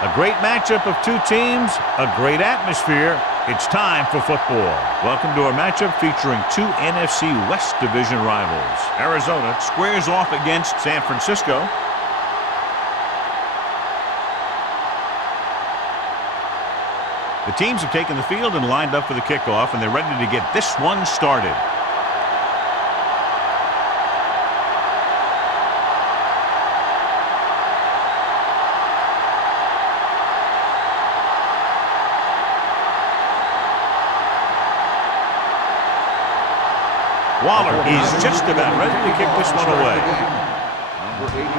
A great matchup of two teams, a great atmosphere. It's time for football. Welcome to our matchup featuring two NFC West Division rivals. Arizona squares off against San Francisco. The teams have taken the field and lined up for the kickoff, and they're ready to get this one started. Waller is just about ready to kick this one away. Number 83.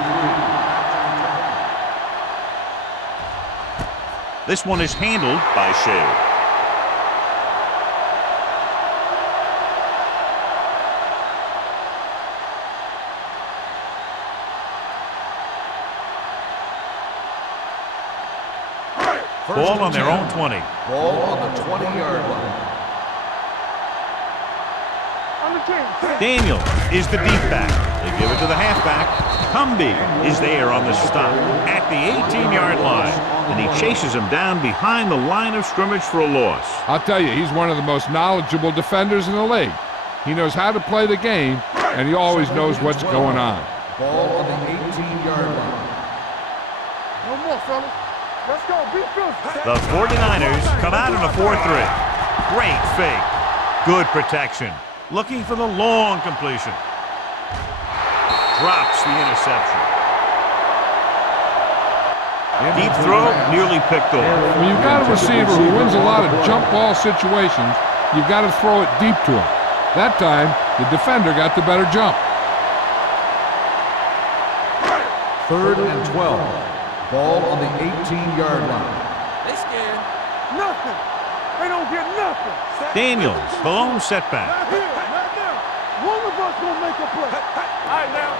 This one is handled by Shea. Ball on their own 20. Ball on the 20-yard line. Daniels is the deep back. They give it to the halfback. Humby is there on the stop at the 18-yard line, and he chases him down behind the line of scrimmage for a loss. I'll tell you, he's one of the most knowledgeable defenders in the league. He knows how to play the game, and he always knows what's going on. Ball on the 18-yard line. No more, fellas. Let's go. Be good. The 49ers come out in a 4-3. Great fake. Good protection. Looking for the long completion. Drops the interception. Deep throw, nearly picked off. When you've got a receiver who wins a lot of jump ball situations, you've got to throw it deep to him. That time, the defender got the better jump. 3rd and 12. Ball on the 18-yard line. They scared. Nothing. They don't get nothing. Daniels, the lone setback. Not here. Not now. One of us will make a play. All right, now.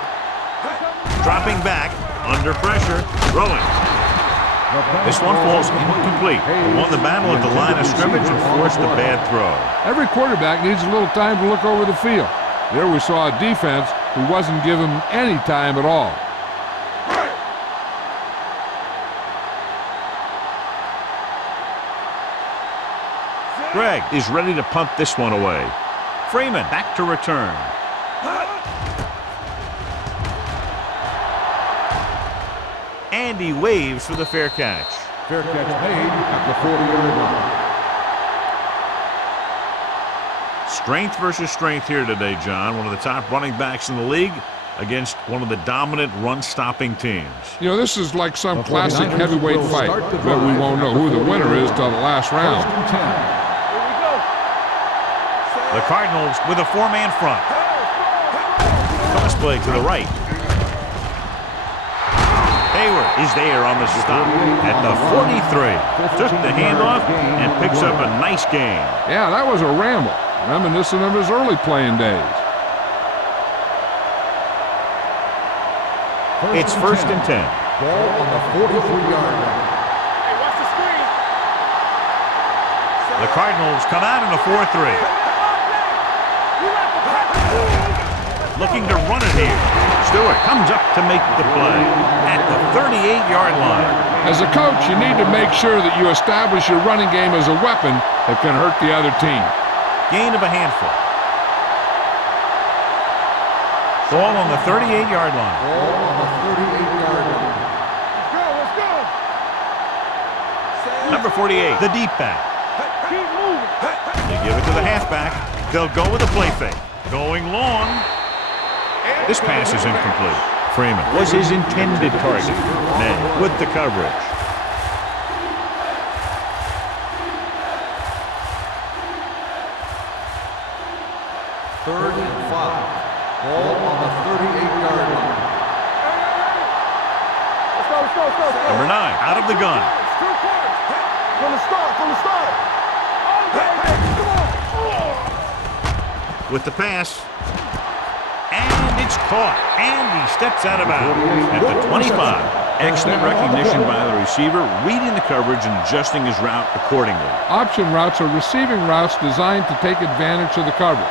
Dropping back, under pressure, throwing. This one falls incomplete. He won the battle at the line of scrimmage and forced a bad throw. Every quarterback needs a little time to look over the field. There we saw a defense who wasn't given any time at all. Gregg is ready to punt this one away. Freeman back to return. And he waves for the fair catch. Fair catch made at the 40-yard line. Strength versus strength here today, John. One of the top running backs in the league against one of the dominant run-stopping teams. You know, this is like some classic heavyweight fight, but we won't know who the winner is till the last round. The Cardinals with a four-man front. Toss play to the right. Hayward is there on the stop at the 43. Took the handoff and picks up a nice gain. Yeah, that was a ramble, reminiscent of his early playing days. It's 1st and 10. Ball on the 43-yard line. Hey, watch the screen. The Cardinals come out in a 4-3. Looking to run it here. Stewart comes up to make the play at the 38-yard line. As a coach, you need to make sure that you establish your running game as a weapon that can hurt the other team. Gain of a handful. Ball on the 38-yard line. Ball on the 38-yard line. Let's go. Number 48, the deep back. Keep moving. They give it to the halfback. They'll go with a play fake. Going long. This pass is incomplete. Freeman was his intended target. Ney with the coverage. Third and 5. Ball on the 38-yard line. Let's go. Number 9, out of the gun. Two quarters. From the start. Come on. With the pass. And it's caught. And he steps out of bounds at the 25. Excellent recognition by the receiver, reading the coverage and adjusting his route accordingly. Option routes are receiving routes designed to take advantage of the coverage.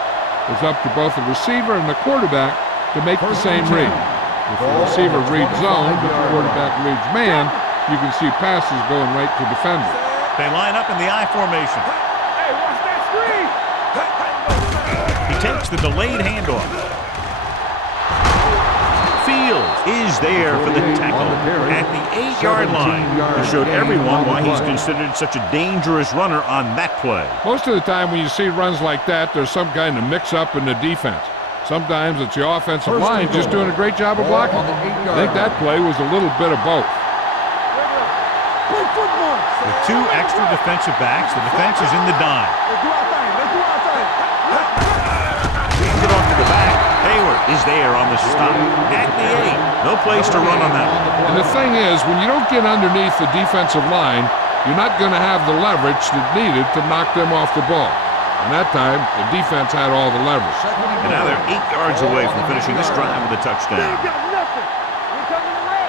It's up to both the receiver and the quarterback to make the same read. If the receiver reads zone, but the quarterback reads man, you can see passes going right to defenders. They line up in the I formation. Hey, watch that screen. He takes the delayed handoff. Fields is there for the tackle at the 8-yard line. He showed everyone why he's considered such a dangerous runner on that play. Most of the time when you see runs like that, there's some kind of mix-up in the defense. Sometimes it's the offensive line just doing a great job of blocking. I think that play was a little bit of both. Play football. With 2 extra defensive backs, the defense is in the dime. Let's do our thing. Let's do our thing. Feeds it off to the back. Hayward is there on the stop at the 8. No place to run on that one. And the thing is, when you don't get underneath the defensive line, you're not going to have the leverage that's needed to knock them off the ball. And that time, the defense had all the leverage. And now they're 8 yards away from finishing this drive with a They touchdown. ain't got nothing. We coming away.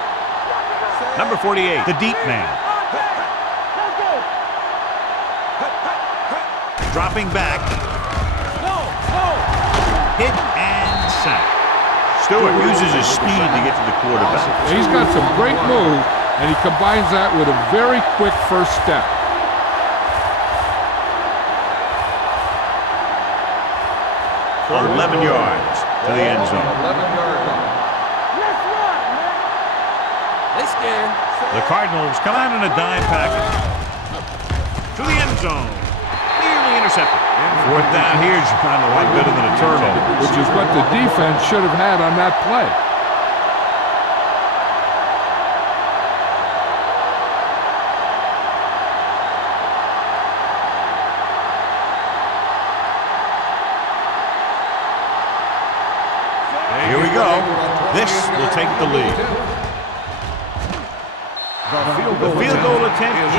Number 48, the deep man. Let's go. Dropping back. Hit and sack. Stewart uses his speed to get to the quarterback. He's got some great move, and he combines that with a very quick first step. For 11 yards to the end zone. 11-yard line. Let's run, man. They scared. The Cardinals come out in a dime package to the end zone. Nearly intercepted. 4th down here is a lot better than a turnover. Which is what the defense should have had on that play. Here we go. This will take the lead. The field goal attempt is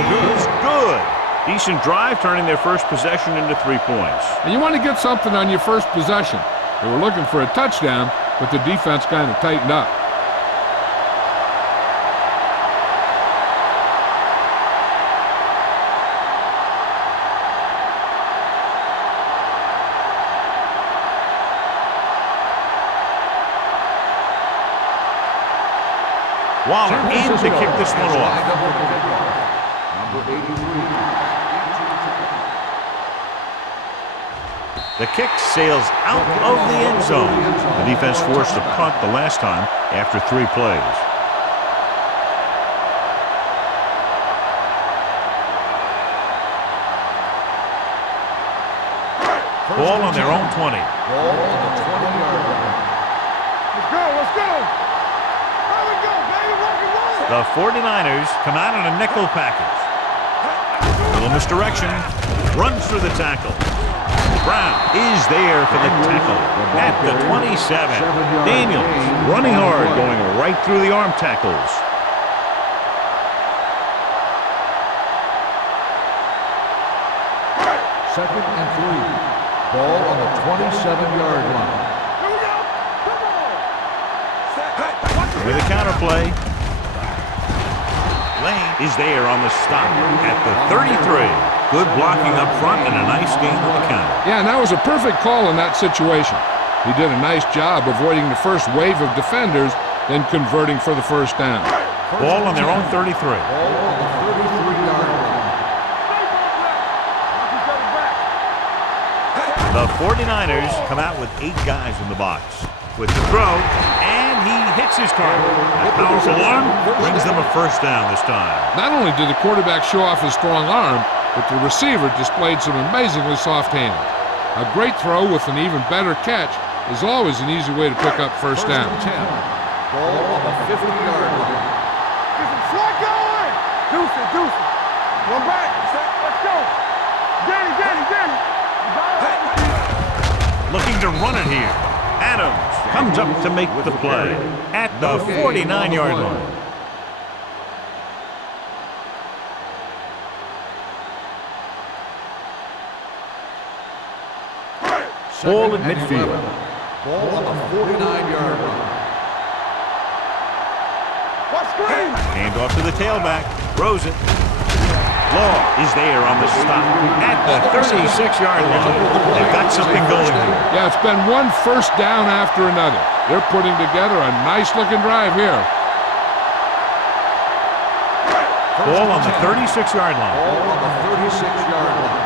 good. Decent drive, turning their first possession into 3 points. And you want to get something on your first possession. They were looking for a touchdown, but the defense kind of tightened up. Waller in to kick this one off. Number 83. The kick sails out of the end zone. The defense forced a punt the last time after 3 plays. Ball on their own 20. Ball on the 20-yard line. Let's go. Let's go. There we go, baby. Rock and roll. The 49ers come out in a nickel package. Little misdirection. Runs through the tackle. Brown is there for the tackle at the 27. Daniels running hard, going right through the arm tackles. Second and 3. Ball on the 27-yard line. Here we go. Come on. With a counter play. Lane is there on the stop at the 33. Good blocking up front and a nice gain on the counter. Yeah, and that was a perfect call in that situation. He did a nice job avoiding the first wave of defenders, then converting for the first down. Ball on their own 33. Ball on the 33-yard line. Watch each other back. The 49ers come out with 8 guys in the box. With the throw, and he hits his target. That powerful arm brings them a first down this time. Not only did the quarterback show off his strong arm, but the receiver displayed some amazingly soft hands. A great throw with an even better catch is always an easy way to pick up first down. First and 10. Ball on the 50-yard line. Get some slack going. Deuce it, deuce it. One back. Let's go. Danny. You got it. Looking to run it here. Adams comes up to make the play at the 49-yard line. Ball at midfield. Ball on the 49-yard line. Watch screen. Hand off to the tailback. Throws it. Law is there on the stop at the 36-yard line. They've got something going here. Yeah, it's been one first down after another. They're putting together a nice-looking drive here. Ball on the 36-yard line. Ball on the 36-yard line.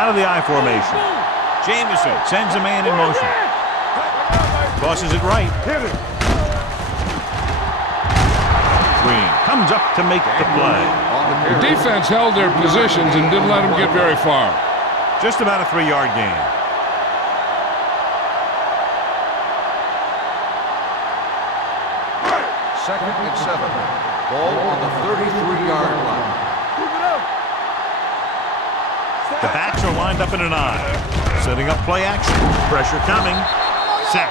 Out of the I formation. Jameson sends a man in motion. Tosses it right. Hit it. Green comes up to make the play. The defense held their positions and didn't let them get very far. Just about a 3-yard gain. Second and 7. Ball on the 33-yard line. Keep it up. The backs are lined up in an I. Setting up play action. Pressure coming. Sack.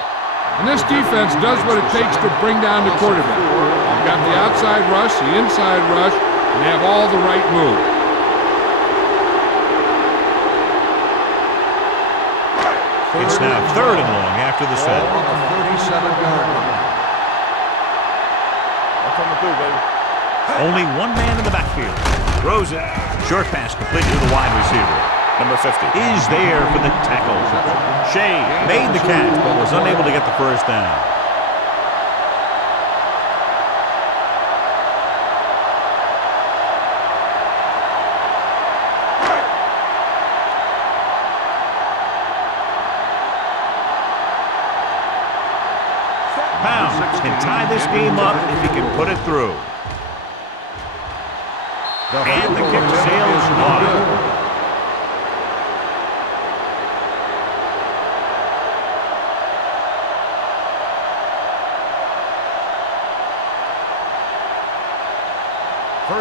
And this defense does what it takes to bring down the quarterback. They've got the outside rush, the inside rush, and they have all the right moves. It's now 3rd and long after the set. Ball on the 37-yard line. I'm coming through, baby. Only one man in the backfield. Throws it. Short pass completed to the wide receiver. Number 50 is there for the tackle. Shea made the catch but was unable to get the first down. Pound can tie this game up if he can put it through. And the kick sails wide.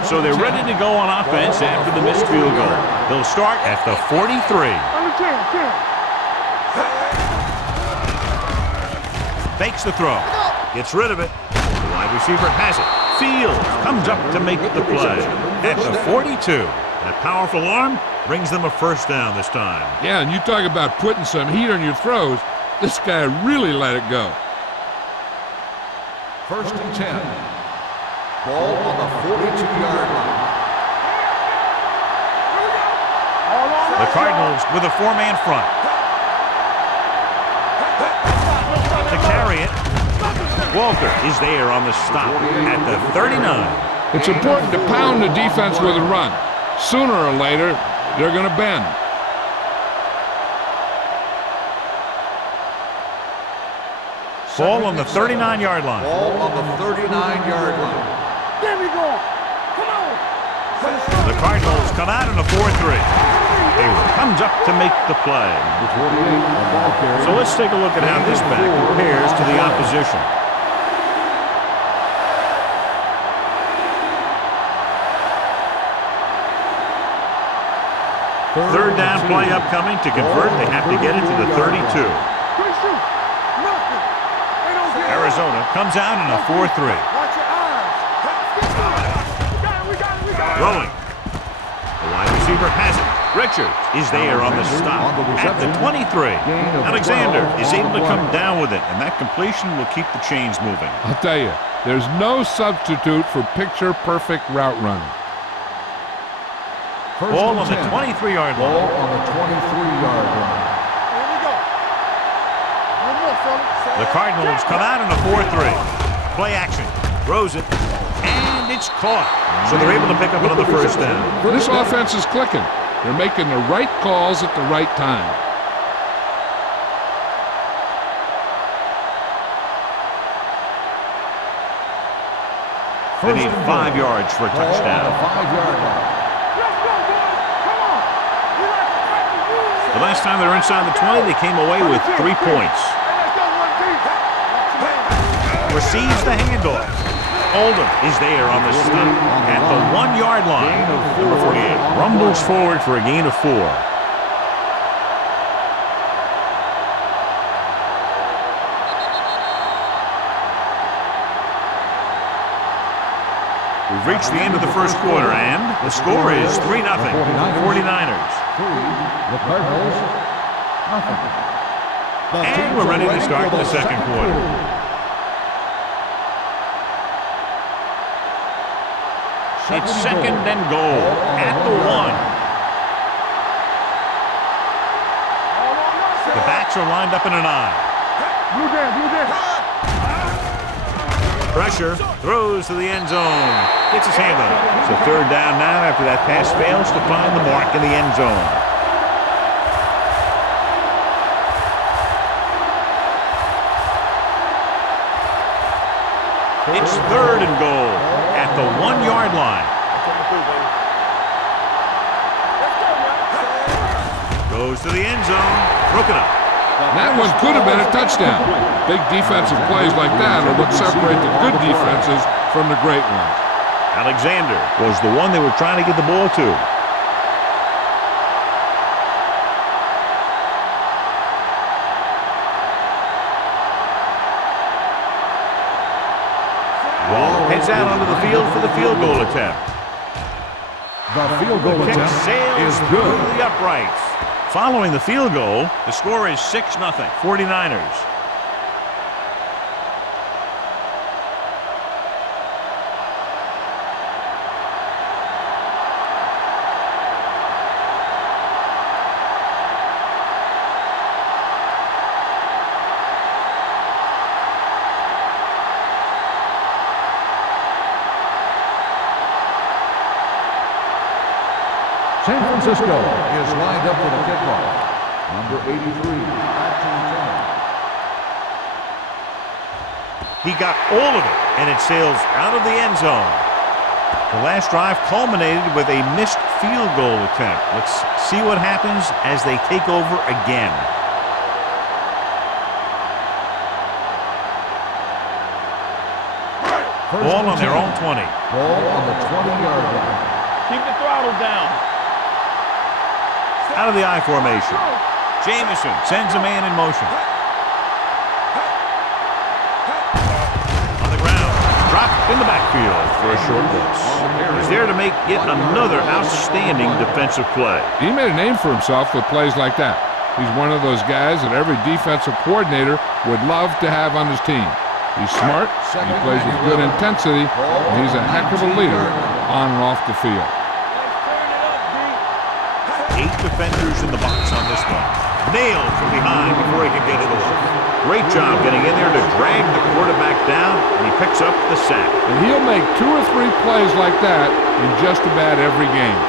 So they're ready to go on offense after the missed field goal. They'll start at the 43. Under 10. Fakes the throw. Gets rid of it. The wide receiver has it. Fields comes up to make the play. At the 42. That powerful arm brings them a first down this time. Yeah, and you talk about putting some heat on your throws. This guy really let it go. First and 10. Ball on the 42-yard line. The Cardinals with a 4-man front. To carry it. Walter is there on the stop at the 39. It's important to pound the defense with a run. Sooner or later, they're going to bend. Ball on the 39-yard line. Ball on the 39-yard line. There we go. Come on. The Cardinals come out in a 4-3. Hayward comes up to make the play. So let's take a look at how this back compares to the opposition. Third down play upcoming. To convert, they have to get it to the 32. Quick shoot. Nothing. They don't get it. Arizona comes out in a 4-3. Watch your eyes. We got it. Throwing. The wide receiver has it. Richards is there on the stop at the 23. Alexander is able to come down with it, and that completion will keep the chains moving. I'll tell you, there's no substitute for picture-perfect route running. Ball on the 23-yard line. Ball on the 23-yard line. Here we go. One more, fella. The Cardinals come out in a 4-3. Play action. Throws it. And it's caught. So they're able to pick up another first down. This offense is clicking. They're making the right calls at the right time. They need 5 yards for a touchdown. 5-yard line. Let's go, boys. Come on. We like to practice rules. The last time they were inside the 20, they came away with 3 points. Hey, let's go, one deep. Watch your man. Receives the handoff. Oldham is there on the stop at the 1-yard line. Number 48 rumbles forward for a gain of 4. We've reached the end of the first quarter, and the score is 3-0. 49ers. The Cardinals, nothing. And we're ready to start the second quarter. It's second and goal at the 1. The backs are lined up in an I. Blue down. Pressure, throws to the end zone. Gets his hand on it. So third down now after that pass fails to find the mark in the end zone. It's third and goal at the 1-yard line. Goes to the end zone. Broken up. That one could have been a touchdown. Big defensive plays like that are what separate the good defenses from the great ones. Alexander was the one they were trying to get the ball to. Ball heads out onto the field for the field goal attempt. The field goal Kick attempt sails is through good. the uprights. Following the field goal, the score is 6-0, 49ers. San Francisco is lined up for the kickoff. Number 83, Patrick. He got all of it, and it sails out of the end zone. The last drive culminated with a missed field goal attempt. Let's see what happens as they take over again. Ball on their own 20. Ball on the 20-yard line. Keep the throttle down. Out of the I formation. Jameson sends a man in motion. On the ground. Dropped in the backfield for a short loss. He's there to make yet another outstanding defensive play. He made a name for himself with plays like that. He's one of those guys that every defensive coordinator would love to have on his team. He's smart, he plays with good intensity, and he's a heck of a leader on and off the field. 8 defenders in the box on this one. Nailed from behind before he could get it off. Great job getting in there to drag the quarterback down, and he picks up the sack. And he'll make 2 or 3 plays like that in just about every game.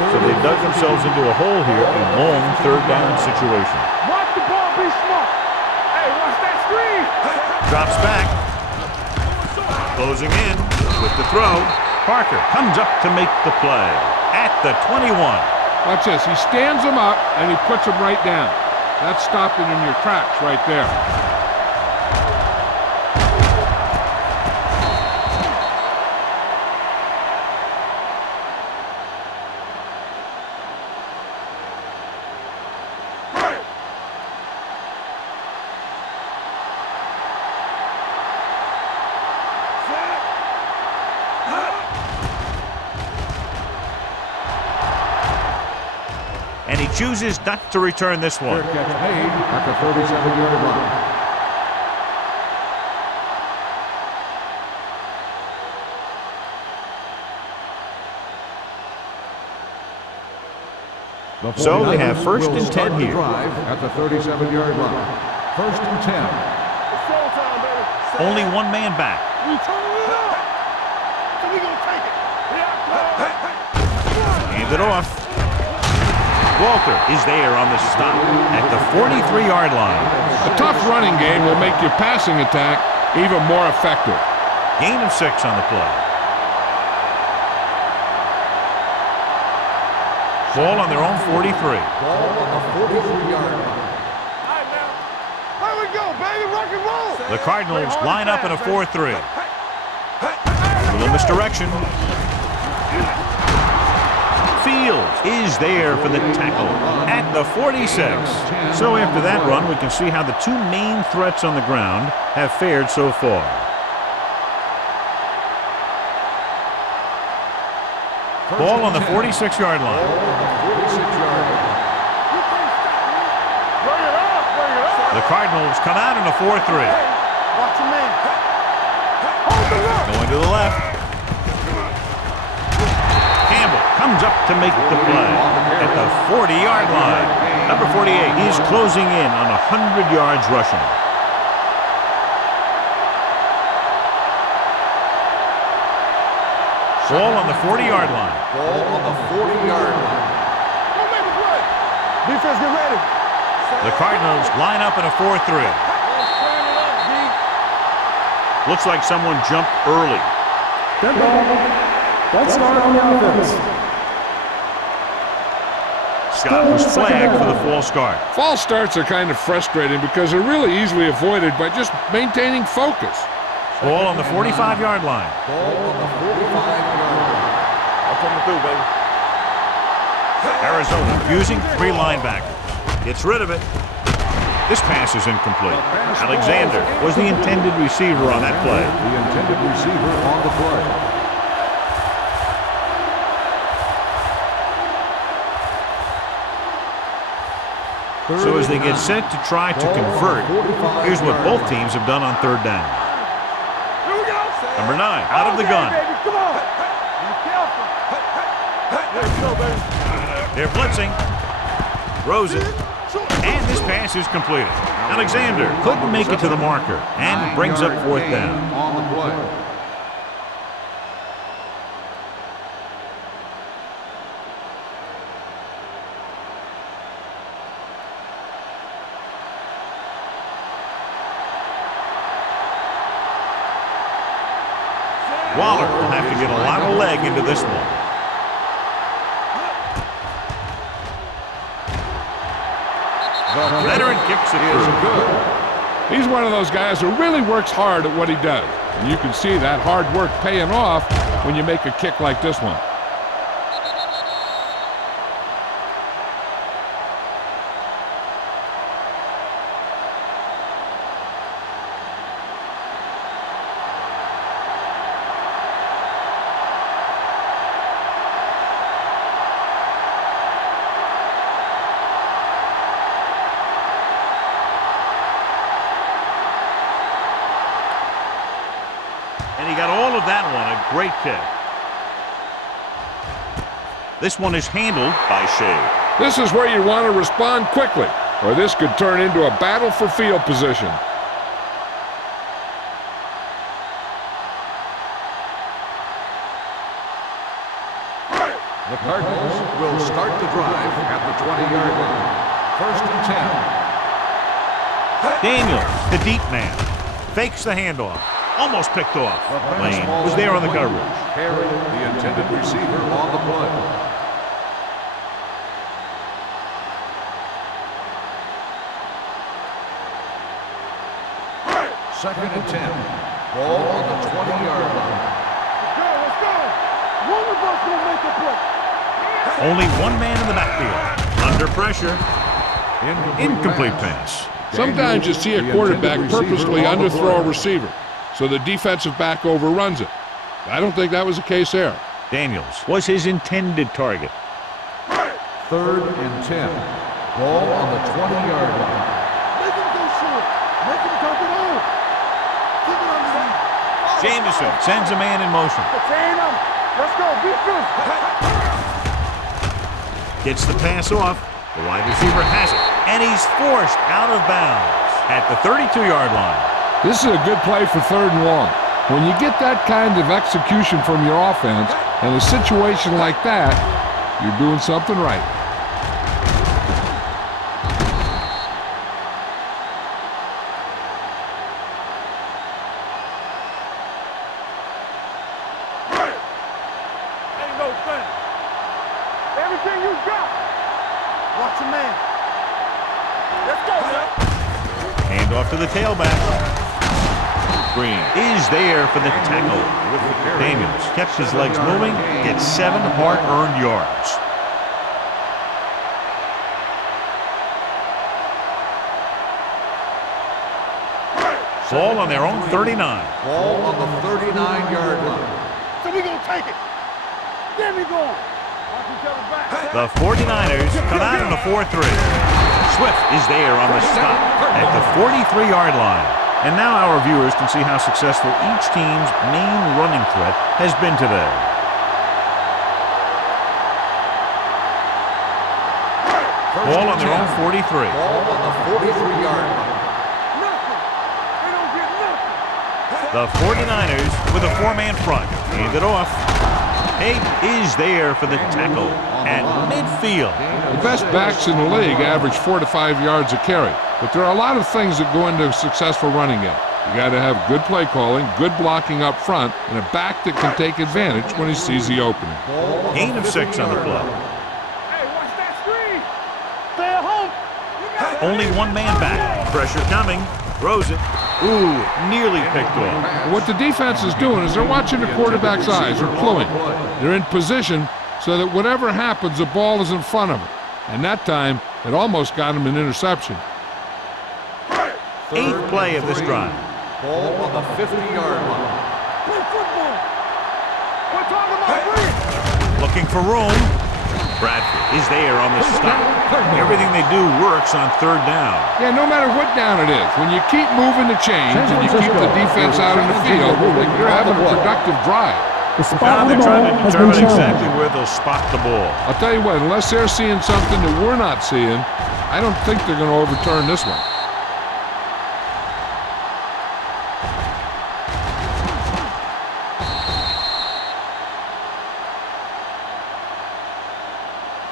So they dug themselves into a hole here, a long third down situation. Watch the ball, be smart. Hey, watch that screen. Drops back. Closing in with the throw. Parker comes up to make the play at the 21. Watch this. He stands him up, and he puts him right down. That's stopping in your tracks right there. And he chooses not to return this one. Fair catch made at the 37-yard line. So they have first and 10 here. Drive at the 37-yard line. First and 10. It's showtime, baby. Only one man back. We turn it up. So we gonna take it. Hand it off. Walter is there on the stop at the 43-yard line. A tough running game will make your passing attack even more effective. Gain of 6 on the play. Ball on their own 43. Ball on the 43-yard line. Here we go, baby. Rock and roll. The Cardinals line up in a 4-3. A little misdirection. Fields is there for the tackle at the 46. So after that run, we can see how the 2 main threats on the ground have fared so far. Ball on the 46-yard line. The Cardinals come out in a 4-3. Watch your man. Hold the look. Going to the left. Campbell comes up to make the play at the 40-yard line. Number 48, he's closing in on 100 yards rushing. Ball on the 40-yard line. Ball on the 40-yard line. Don't make a play. Defense, get ready. The Cardinals line up in a 4-3. Let's turn it up, D. Looks like someone jumped early. That's start on the offense. Scott was flagged for the false start. False starts are kind of frustrating because they're really easily avoided by just maintaining focus. Ball on the 45-yard line. Ball on the 45-yard line. I'll come through, baby. Arizona using 3 linebackers. Gets rid of it. This pass is incomplete. Alexander was the intended receiver on that play. The intended receiver on the play. So as they get set to try to convert, here's what both teams have done on 3rd down. Here we go. Number 9, out of the gun. Baby, come on. Be careful. Let's go, baby. They're blitzing. Throws it. And this pass is completed. Alexander couldn't make it to the marker and brings up 4th down. On the play. Waller will have to get a lot of leg into this one. The veteran kicks it through. He's one of those guys who really works hard at what he does. And you can see that hard work paying off when you make a kick like this one. And he got all of that one, a great kick. This one is handled by Shea. This is where you want to respond quickly, or this could turn into a battle for field position. The Cardinals will start the drive at the 20-yard line. 1st and 10. Daniels, the deep man, fakes the handoff. Almost picked off. Lane was there on the coverage. Perry, the intended receiver on the play. Second and 10. Ball on the 20-yard line. Let's go. One of us will make a play. Only one man in the backfield. Under pressure. Incomplete pass. Sometimes you see a quarterback purposely underthrow a receiver, so the defensive back overruns it. I don't think that was the case there. Daniels was his intended target. 3rd and 10. Ball on the 20-yard line. Make him go short. Make him dump it on. Keep it underneath. Jameson sends a man in motion. Contain him. Let's go. Beat this. Gets the pass off. The wide receiver has it. And he's forced out of bounds at the 32-yard line. This is a good play for 3rd and long. When you get that kind of execution from your offense in a situation like that, you're doing something right. Ain't no thing. Everything you got. Watch your man. Let's go, man. Hand off to the tailback. Green is there for the tackle. Daniels kept his legs moving, gets 7 hard-earned yards. Ball on their own 39. Ball on the 39-yard line. So we gonna take it. There we go. Watch each other back. The 49ers come out in a 4-3. Swift is there on the stop at the 43-yard line. And now our viewers can see how successful each team's main running threat has been today. Ball on their own 43. Ball on the 43-yard line. Nothing. They don't get nothing. The 49ers with a 4-man front. Hand it off. Haig is there for the tackle at midfield. The best backs in the league average 4 to 5 yards a carry, but there are a lot of things that go into a successful running game. You got to have good play calling, good blocking up front, and a back that can take advantage when he sees the opening. Gain of 6 on the play. Hey, watch that screen. Stay at home. Only one man back. Pressure coming. Throws it. Ooh, nearly picked off. What the defense is doing is they're watching the quarterback's eyes. They're cluing. They're in position so that whatever happens, the ball is in front of them. And that time, it almost got him an interception. 8th play of this drive. Ball on the 50-yard line. Play football. We're talking about free. Looking for room. Bradford is there on the stop. Everything they do works on 3rd down. Yeah, no matter what down it is, when you keep moving the chains and you keep the defense out in the field, you're having a productive drive. Now they're trying to determine exactly where they'll spot the ball. I'll tell you what, unless they're seeing something that we're not seeing, I don't think they're going to overturn this one.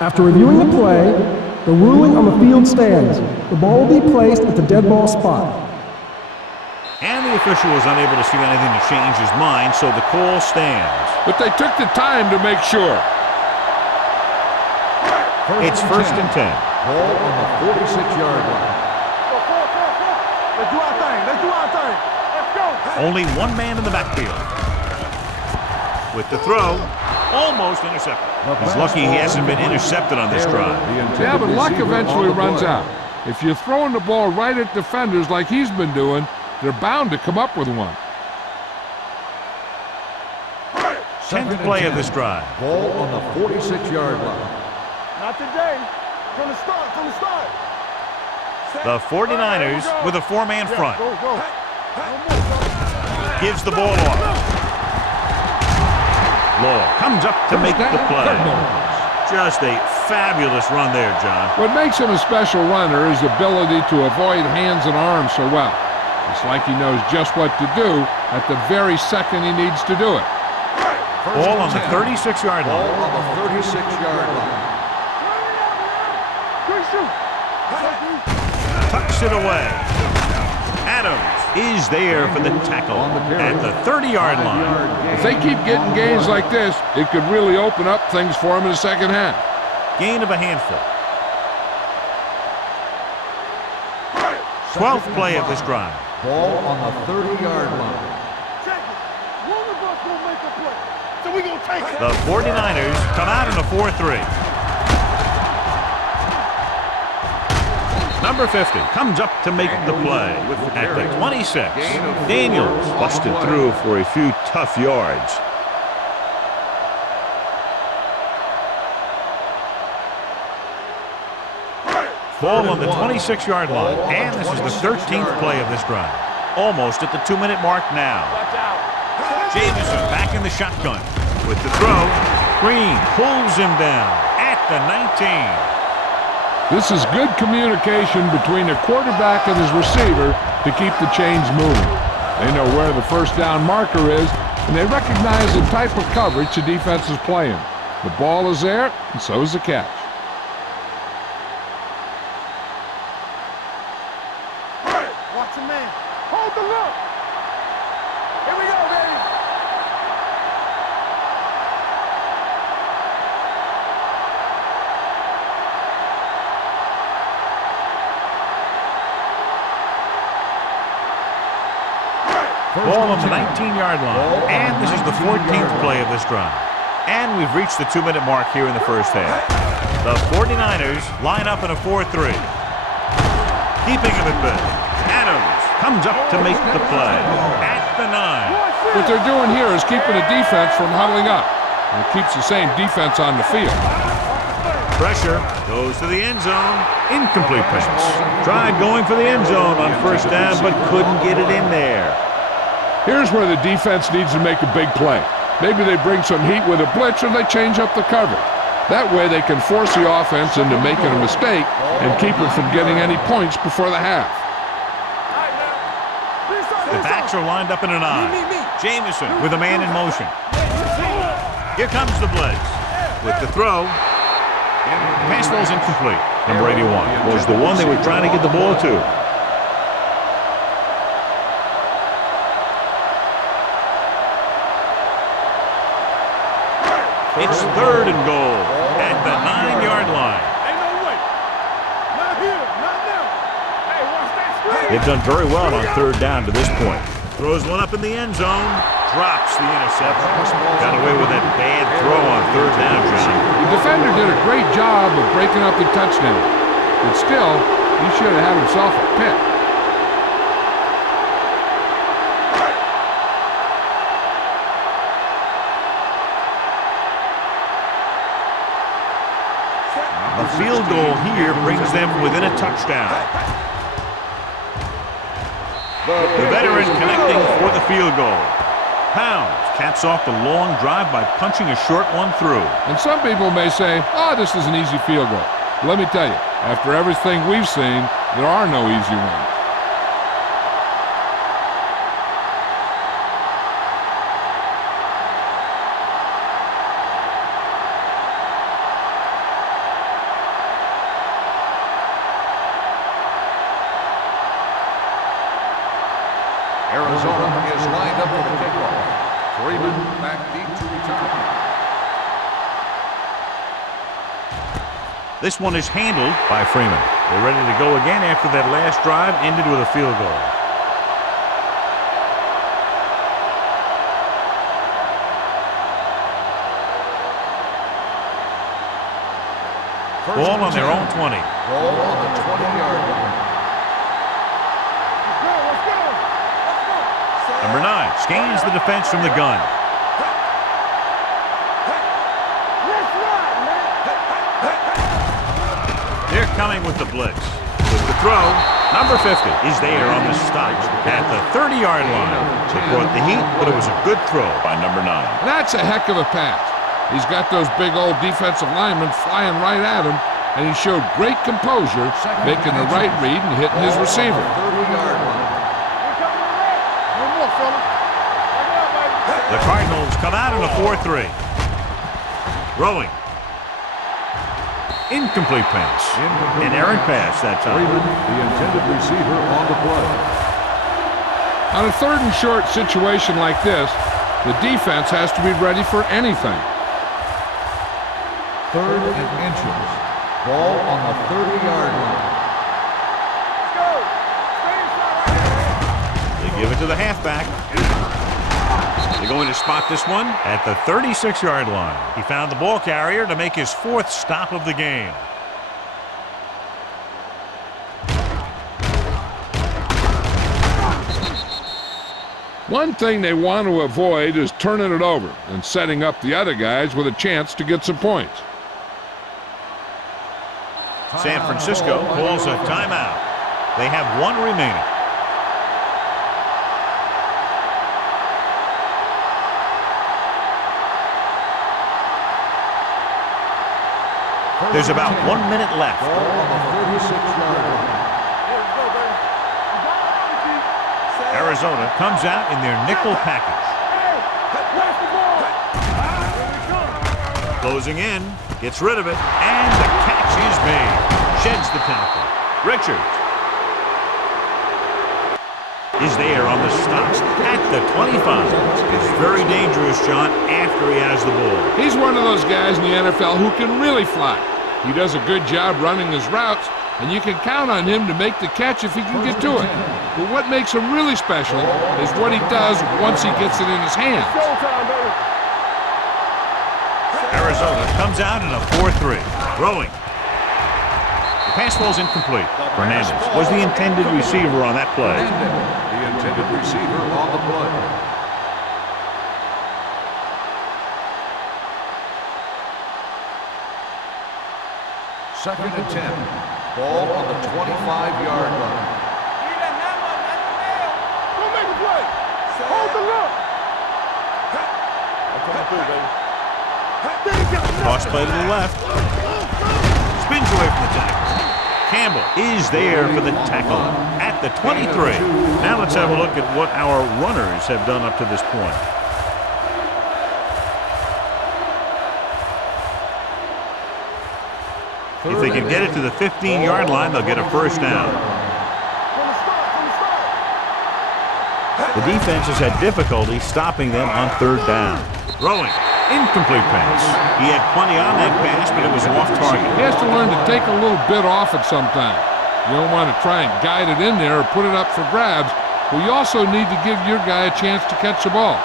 After reviewing the play, the ruling on the field stands. The ball will be placed at the dead ball spot. And the official was unable to see anything to change his mind, so the call stands. But they took the time to make sure. It's 1st and 10. Ball on the 46-yard line. Let's do our thing. Let's do our thing. Let's go. Only one man in the backfield. With the throw, almost intercepted. He's lucky he hasn't been intercepted on this drive. Yeah, but luck eventually runs out. If you're throwing the ball right at defenders like he's been doing, they're bound to come up with one. 10th play of this drive. Ball on the 46-yard line. Not today. From the start. From the start. The 49ers with a 4-man front. Go, go. Gives the ball off. Law comes up to make the play. Just a fabulous run there, John. What makes him a special runner is the ability to avoid hands and arms so well. It's like he knows just what to do at the very second he needs to do it. Ball on the 36-yard Ball line. on the 36-yard line. Tucks it away. Adams is there for the tackle at the 30-yard line. If they keep getting gains like this, it could really open up things for him in the second half. Gain of a handful. 12th play of this drive. Ball on the 30-yard line. Check it. One of us gonna make a play. So we gonna take it. The 49ers come out in a 4-3. Number 50 comes up to make the play at the 26. Daniels busted through for a few tough yards. Ball on the 26-yard line. And this is the 13th play of this drive. Almost at the 2-minute mark now. Jameson back in the shotgun. With the throw, Green pulls him down at the 19. This is good communication between the quarterback and his receiver to keep the chains moving. They know where the first down marker is, and they recognize the type of coverage the defense is playing. The ball is there, and so is the catch. Watch your man. Hold the look. Here we go, baby. Ball on the 19-yard line. And this is the 14th play of this drive. And we've reached the 2-minute mark here in the first half. The 49ers line up in a 4-3. Keeping him at bay. Adams comes up to make the play at the 9. What they're doing here is keeping the defense from huddling up. And it keeps the same defense on the field. Pressure goes to the end zone. Incomplete pass. Tried going for the end zone on first down, but couldn't get it in there. Here's where the defense needs to make a big play. Maybe they bring some heat with a blitz or they change up the coverage. That way they can force the offense into making a mistake and keep it from getting any points before the half. The backs are lined up in an I. Jameson with a man in motion. Here comes the blitz. With the throw. Pass ball's incomplete. Number 81 was the one they were trying to get the ball to. It's 3rd and goal at the 9-yard line. Ain't no way. Not here. Not now. Hey, watch that screen. They've done very well on 3rd down to this point. Throws one up in the end zone. Drops the interception. Got away with that bad throw on 3rd down, John. The defender did a great job of breaking up the touchdown. But still, he should have had himself a pick. A field goal here brings them within a touchdown. The veteran connecting for the field goal. Pounds caps off the long drive by punching a short one through. And some people may say, oh, this is an easy field goal. Let me tell you, after everything we've seen, there are no easy ones. Arizona is lined up for the kickoff. Freeman back deep to return. This one is handled by Freeman. They're ready to go again after that last drive ended with a field goal. Ball on their own 20. Ball on the 20-yard line. Number 9 scans the defense from the gun. They're coming with the blitz. With the throw, number 50 is there on the stop at the 30-yard line. It brought the heat, but it was a good throw by number 9. That's a heck of a pass. He's got those big old defensive linemen flying right at him, and he showed great composure, making the right read and hitting his receiver. 30-yard line. The Cardinals come out in a 4-3. Throwing. Incomplete pass. An errant pass that time. Freeman, the intended receiver, on the play. On a 3rd and short situation like this, the defense has to be ready for anything. 3rd and inches. Ball on the 30-yard line. They give it to the halfback. They're going to spot this one at the 36-yard line. He found the ball carrier to make his 4th stop of the game. One thing they want to avoid is turning it over and setting up the other guys with a chance to get some points. San Francisco calls a timeout. They have 1 remaining. There's about 1 minute left. Ball on the 36-yard line. Arizona comes out in their nickel package. Closing in, gets rid of it, and the catch is made. Sheds the tackle. Richards is there on the stop at the 25. It's very dangerous, John, after he has the ball. He's one of those guys in the NFL who can really fly. He does a good job running his routes, and you can count on him to make the catch if he can get to it. But what makes him really special is what he does once he gets it in his hands. Arizona comes out in a 4-3. Throwing. The pass ball's incomplete. Fernandez was the intended receiver on that play. The intended receiver on the play. Second and 10. Ball on the 25-yard line. Go make a play. Hold the look. Toss play to the left. Spins away from the tackle. Campbell is there for the tackle at the 23. Now let's have a look at what our runners have done up to this point. If they can get it to the 15-yard line, they'll get a first down. The defense has had difficulty stopping them on third down. Throwing. Incomplete pass. He had plenty on that pass, but it was off target. He has to learn to take a little bit off it sometime. You don't want to try and guide it in there or put it up for grabs, but you also need to give your guy a chance to catch the ball.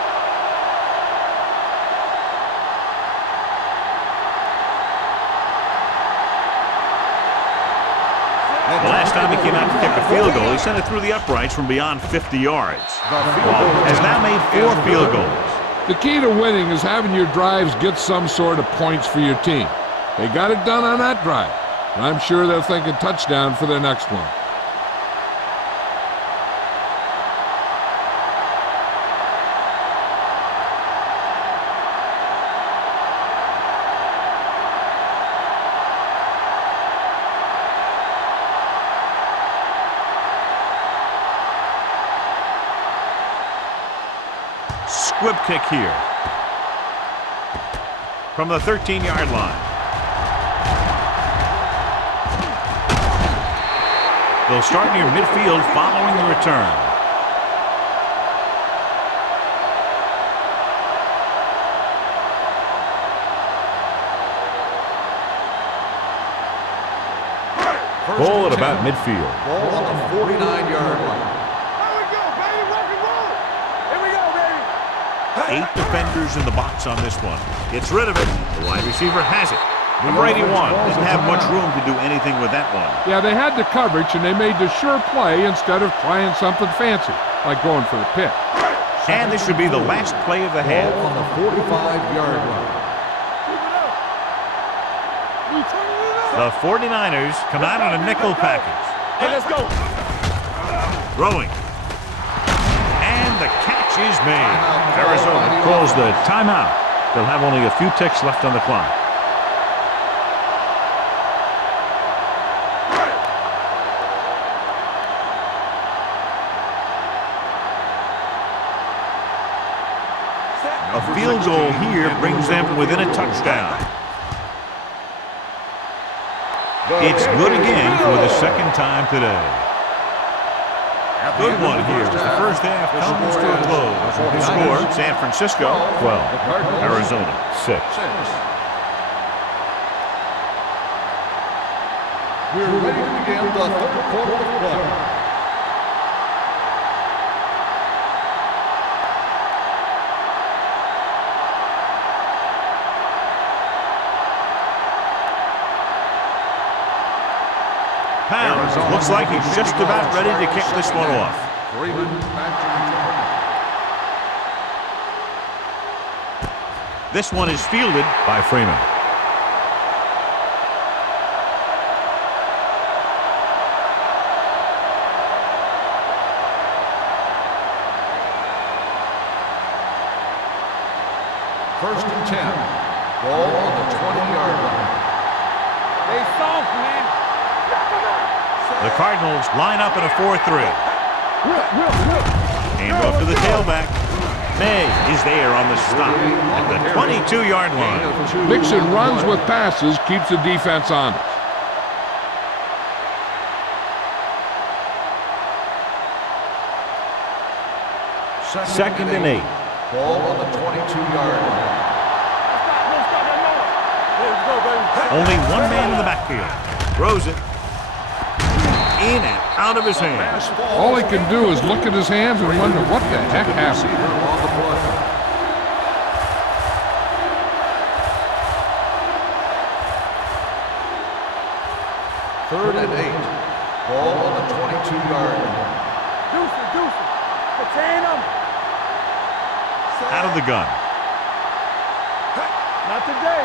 The last time he came out to kick a field goal, he sent it through the uprights from beyond 50 yards. Has now made 4 field goals. The key to winning is having your drives get some sort of points for your team. They got it done on that drive, and I'm sure they're thinking touchdown for their next one. Squib kick here. From the 13-yard line. They'll start near midfield following the return. Ball at about midfield. Ball on the 49-yard line. 8 defenders in the box on this one. Gets rid of it. The wide receiver has it. Number 81 didn't have much room to do anything with that one. Yeah, they had the coverage, and they made the sure play instead of trying something fancy, like going for the pick. And this should be the last play of the half. Ball on the 45-yard line. The 49ers come out on a nickel package. Hey, let's go. Throwing. And the catch is made. Arizona calls the timeout. They'll have only a few ticks left on the clock. A field goal here brings them within a touchdown. It's good again for the second time today. Good one here as the first half comes to a close. The score, San Francisco 12, Arizona 6. We're ready to begin the third quarter of play. Pounds looks like he's just about ready to kick this one off. This one is fielded by Freeman. First and 10. Ball on the 20-yard line. They soft, man. The Cardinals line up in a 4-3. Hand off to the tailback. May is there on the stop at the 22-yard line. Mixing runs with passes keeps the defense honest. Second and 8. Ball on the 22-yard line. Only one man in the backfield. Throws it. In and out of his hands. All he can do is look at his hands and wonder what the heck happened. Third and 8. Ball on the 22-yard line. Deuce. Contain him. Out of the gun. Not today.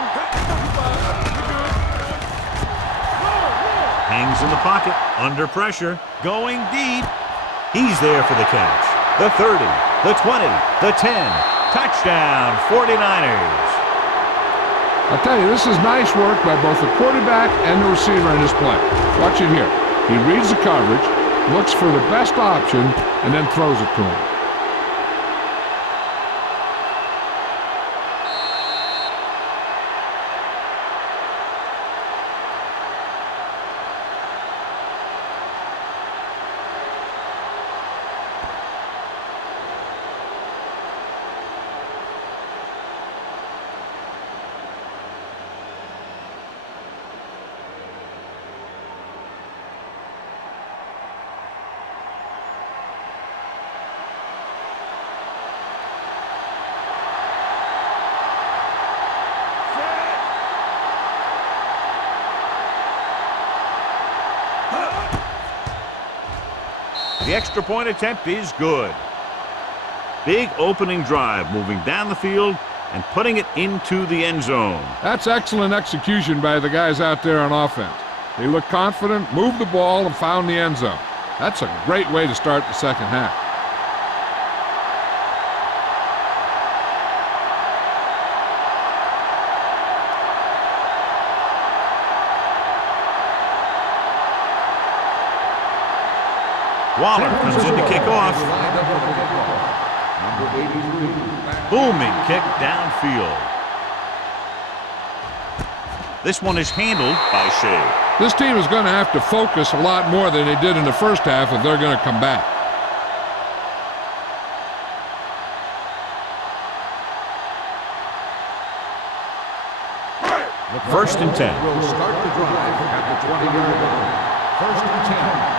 Hangs in the pocket. Under pressure. Going deep. He's there for the catch. The 30. The 20. The 10. Touchdown 49ers. I'll tell you, this is nice work by both the quarterback and the receiver in this play. Watch it here. He reads the coverage, looks for the best option, and then throws it to him. The extra point attempt is good. Big opening drive, moving down the field and putting it into the end zone. That's excellent execution by the guys out there on offense. They looked confident, moved the ball, and found the end zone. That's a great way to start the second half. Waller comes in to kick off. Number 83. Booming kick downfield. This one is handled by Shea. This team is going to have to focus a lot more than they did in the first half if they're going to come back. First and 10. Will start the drive at the 20-yard line. First and 10.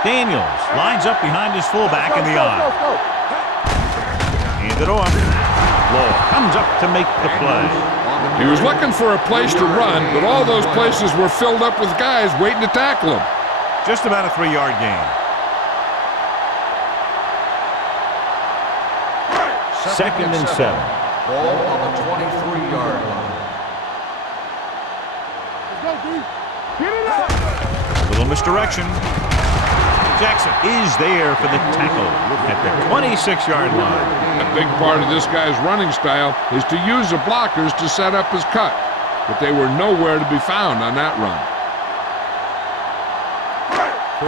Daniels lines up behind his fullback in the eye. Hand it off. Law comes up to make the play. He was looking for a place to run, but all those places were filled up with guys waiting to tackle him. Just about a 3-yard gain. Second and 7. Ball on the 23-yard line. Let's go, D. Get it up. Little misdirection. Jackson is there for the tackle at the 26-yard line. A big part of this guy's running style is to use the blockers to set up his cut, but they were nowhere to be found on that run.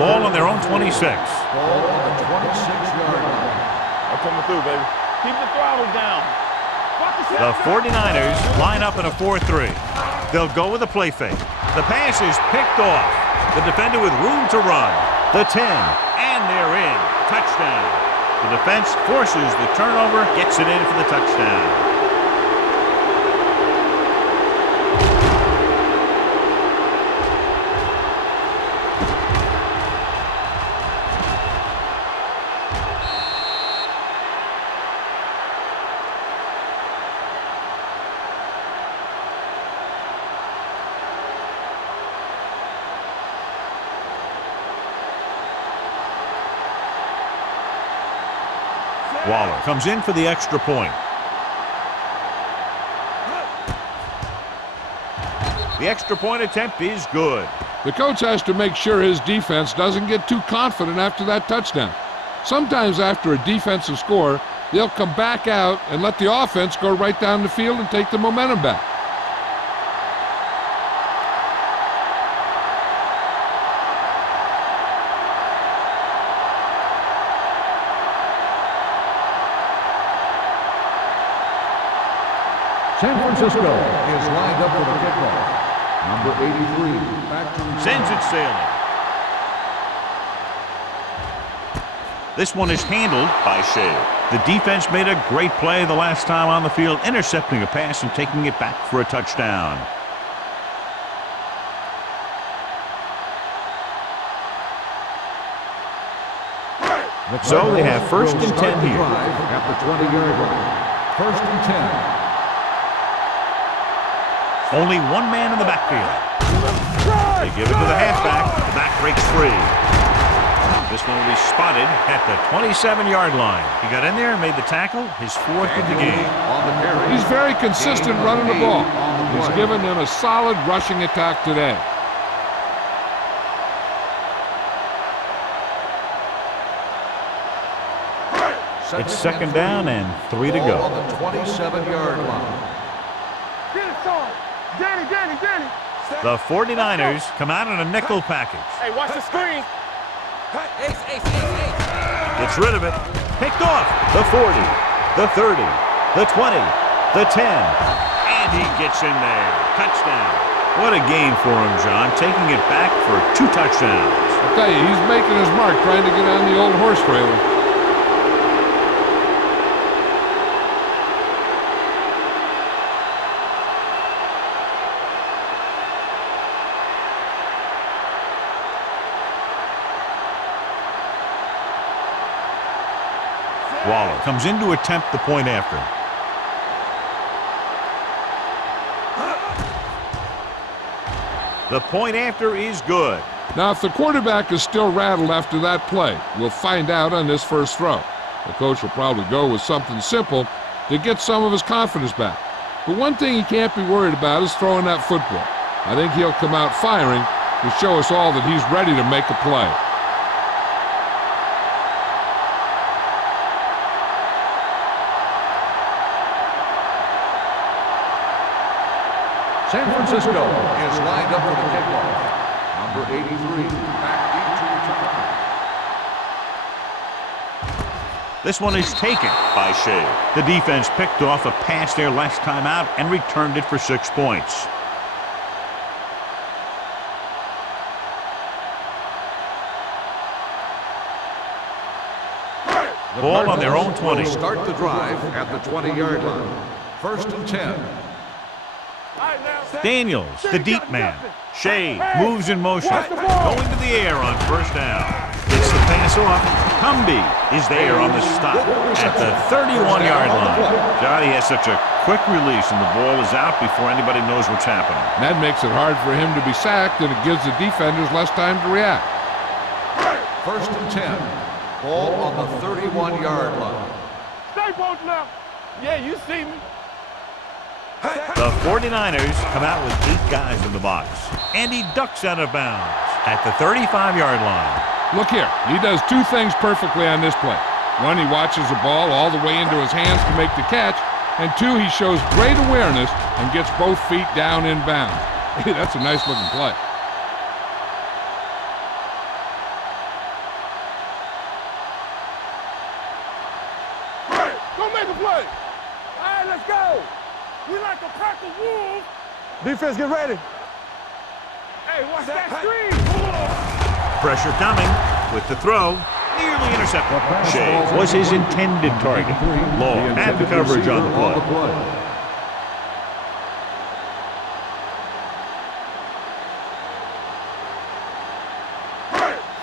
Ball on their own 26. Ball on the 26-yard line. I'm coming through, baby. Keep the throttle down. The 49ers line up in a 4-3. They'll go with a play fake. The pass is picked off. The defender with room to run. The 10, and they're in. Touchdown. The defense forces the turnover, gets it in for the touchdown. Waller comes in for the extra point. The extra point attempt is good. The coach has to make sure his defense doesn't get too confident after that touchdown. Sometimes after a defensive score, they'll come back out and let the offense go right down the field and take the momentum back. San Francisco is lined up for the kickoff. Number 83. Back to Sends it sailing. This one is handled by Shea. The defense made a great play the last time on the field, intercepting a pass and taking it back for a touchdown. So they have first and 10 here. At the 20-yard line. First and 10. Only one man in the backfield. They give it to the halfback. The back breaks free. This one will be spotted at the 27-yard line. He got in there and made the tackle, his 4th of the game. He's very consistent running the ball. He's given them a solid rushing attack today. It's second down and 3 to go. On the 27-yard line. Get it, son. Danny. The 49ers come out in a nickel package. Hey, watch the screen. Gets rid of it. Picked off. The 40, the 30, the 20, the 10. And he gets in there. Touchdown. What a game for him, John. Taking it back for 2 touchdowns. I tell you, he's making his mark trying to get on the old horse trailer. Waller comes in to attempt the point after. The point after is good. Now, if the quarterback is still rattled after that play, we'll find out on this first throw. The coach will probably go with something simple to get some of his confidence back. But one thing he can't be worried about is throwing that football. I think he'll come out firing to show us all that he's ready to make a play. San Francisco is lined up for the kickoff. Number 83, back deep to return. This one is taken by Shea. The defense picked off a pass there last time out and returned it for 6 points. Ball on their own 20. Start the drive at the 20-yard line. 1st and 10. Daniels, the deep man. Shea moves in motion. Going to the air on 1st down. Gets the pass off. Cumby is there on the stop at the 31-yard line. Johnny has such a quick release and the ball is out before anybody knows what's happening. That makes it hard for him to be sacked, and it gives the defenders less time to react. 1st and 10. Ball on the 31-yard line. Stay both now. Yeah, you see me. The 49ers come out with 8 guys in the box. And he ducks out of bounds at the 35-yard line. Look here, he does 2 things perfectly on this play. 1, he watches the ball all the way into his hands to make the catch, and 2, he shows great awareness and gets both feet down in bounds. Hey, that's a nice looking play. Go make a play. All right, let's go. We like a pack of wolves. Defense, get ready. Hey, watch that screen. Pressure coming with the throw. Nearly intercepted. Shea was his intended target. Long had the coverage on the play.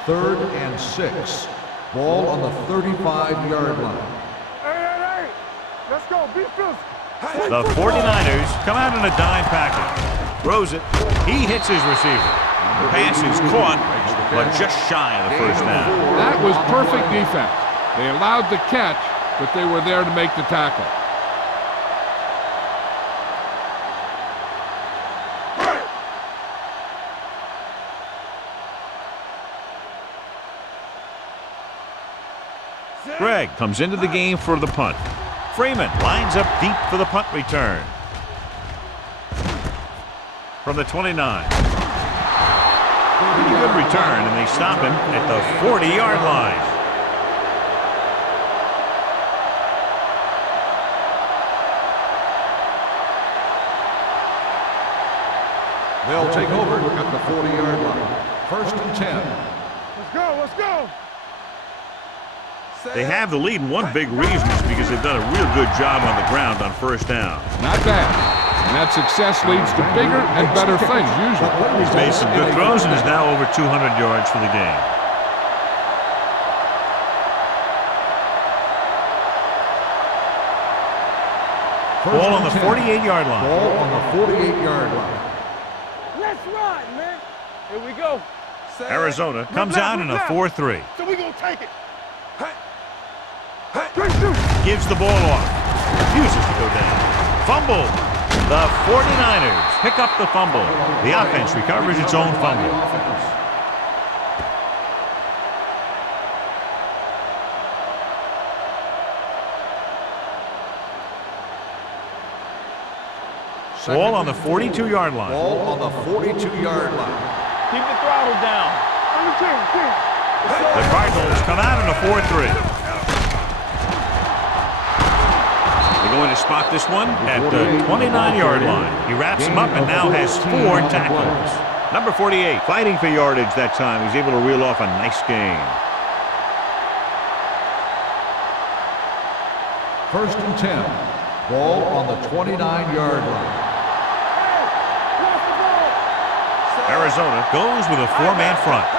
3rd and 6. Ball on the 35-yard line. Hey. Let's go. Be physical. The 49ers come out in a dime package. Throws it. He hits his receiver. The pass is caught, but just shy of the 1st down. That was perfect defense. They allowed the catch, but they were there to make the tackle. Greg comes into the game for the punt. Freeman lines up deep for the punt return. From the 29. Pretty good return, and they stop him at the 40-yard line. They'll take over at the 40-yard line. 1st and 10. Let's go. They have the lead, and one big reason is because they've done a real good job on the ground on 1st down. Not bad. And that success leads to bigger and better things, usually. He's made some good throws and is now over 200 yards for the game. Ball on the 48-yard line. Ball on the 48-yard line. Let's run, man. Here we go. Arizona comes out in a 4-3. So we gonna take it. Gives the ball off. Refuses to go down. Fumble. The 49ers pick up the fumble. The offense recovers its own fumble. Ball on the 42-yard line. Ball on the 42-yard line. Keep the throttle down. The Cardinals come out in a 4-3. They're going to spot this one at the 29-yard line. He wraps him up and now has 4 tackles. Number 48, fighting for yardage that time. He's able to reel off a nice gain. 1st and 10. Ball on the 29-yard line. Arizona goes with a 4-man front.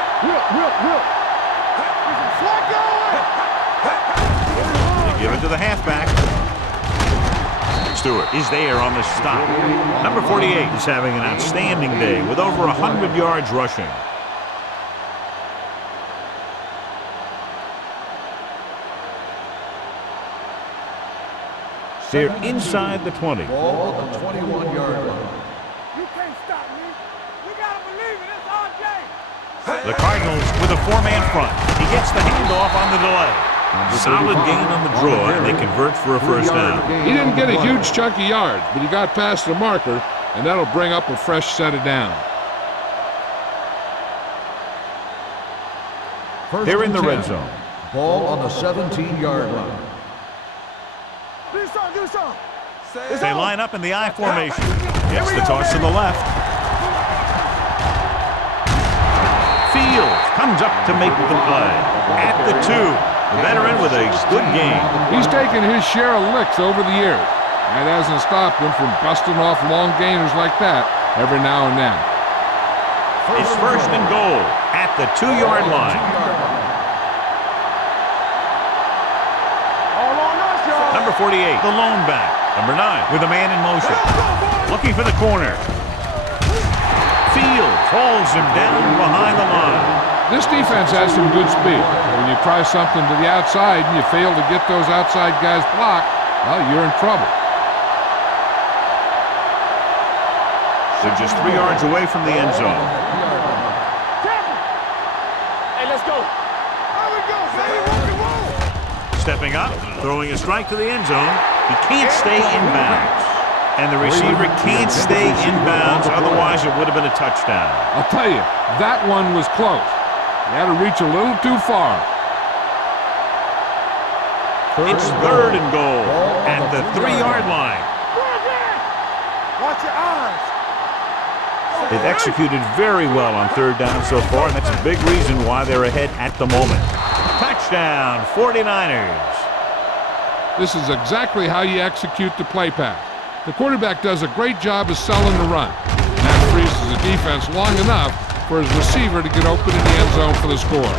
They give it to the halfback. Stewart is there on the stop. Number 48 is having an outstanding day with over 100 yards rushing. They're inside the 20. Ball on the 21-yard line. You can't stop me. We gotta believe it. It's RJ. The Cardinals with a four-man front. He gets the handoff on the delay. Solid gain on the draw, and they convert for a first down. He didn't get a huge chunk of yards, but he got past the marker, and that'll bring up a fresh set of downs. They're in the red zone. Ball on the 17-yard line. Do something. They line up in the I formation. Gets the toss to the left. Fields comes up to make the play. At the 2. The veteran with a good game. He's taken his share of licks over the years. That hasn't stopped him from busting off long gainers like that every now and then. It's first and goal at the 2-yard line. All on us, y'all. Number 48, the lone back. Number 9 with a man in motion. Looking for the corner. Fields hauls him down behind the line. This defense has some good speed. When you try something to the outside and you fail to get those outside guys blocked, well, you're in trouble. They're just 3 yards away from the end zone. Hey, let's go. There we go, baby. Rock and roll. Stepping up, throwing a strike to the end zone. He can't stay in bounds. And the receiver can't stay in bounds, otherwise it would have been a touchdown. I'll tell you, that one was close. He had to reach a little too far. It's third and goal at the 3-yard line. Watch your eyes. They've executed very well on third down so far, and that's a big reason why they're ahead at the moment. Touchdown, 49ers. This is exactly how you execute the play pass. The quarterback does a great job of selling the run. And that freezes the defense long enough for his receiver to get open in the end zone for the score.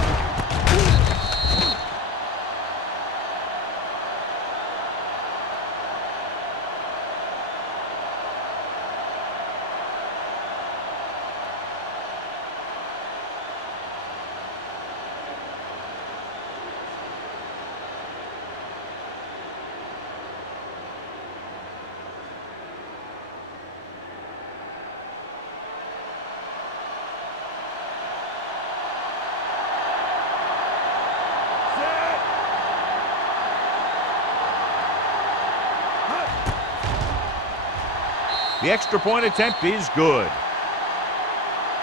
The extra point attempt is good.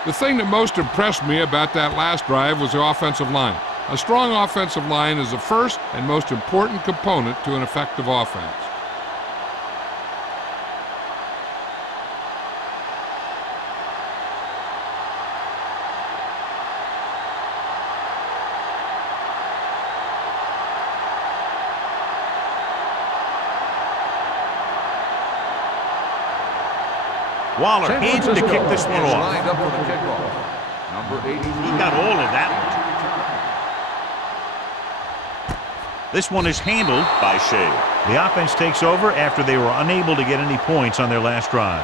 The thing that most impressed me about that last drive was the offensive line. A strong offensive line is the first and most important component to an effective offense. Waller hands to kick this one off. Lined up for the kickoff. Number 83. He got all of that one. This one is handled by Shea. The offense takes over after they were unable to get any points on their last drive.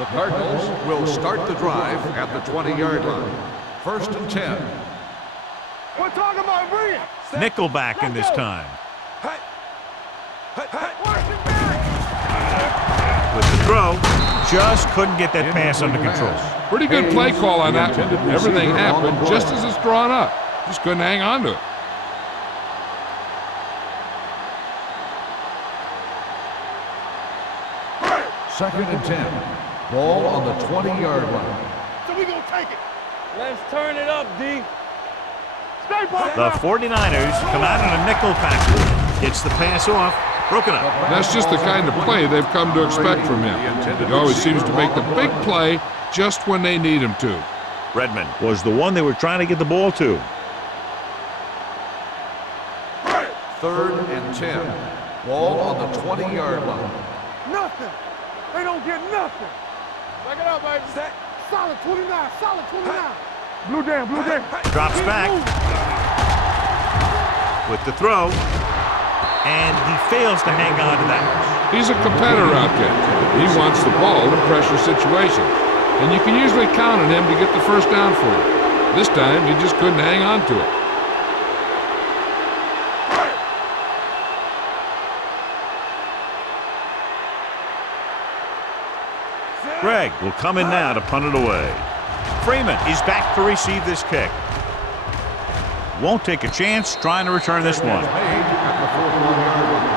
The Cardinals will start the drive at the 20-yard line. First and 10. We're talking about Bria. Nickelback in this time. With the throw, just couldn't get that pass under control. Pretty good play call on that one. Everything happened just as it's drawn up. Just couldn't hang on to it. Second and 10. Ball on the 20-yard line. So we gonna take it. Let's turn it up, D. Stay back. The 49ers come out in a nickel package. Gets the pass off. Broken up. That's just the kind of play they've come to expect from him. He always seems to make the big play just when they need him to. Redmond was the one they were trying to get the ball to. Third and 10. Ball on the 20-yard line. Nothing. They don't get nothing. Back it up, baby. Set. Solid 29. Solid 29. Blue down. Blue down. Drops back. With the throw. And he fails to hang on to that one. He's a competitor out there. He wants the ball in pressure situations. and you can usually count on him to get the first down for you. This time, he just couldn't hang on to it. Greg will come in now to punt it away. Freeman is back to receive this kick. Won't take a chance trying to return this one. Made at the 41-yard line.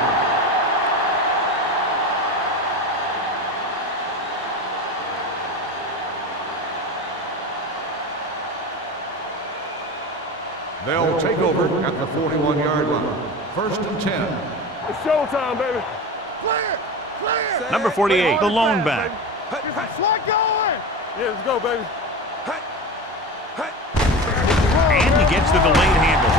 They'll take over at the 41-yard line. First and 10. It's showtime, baby. Clear! Clear! Number 48, the lone back. Slot going! Yeah, let's go, baby. And he gets the delayed handle.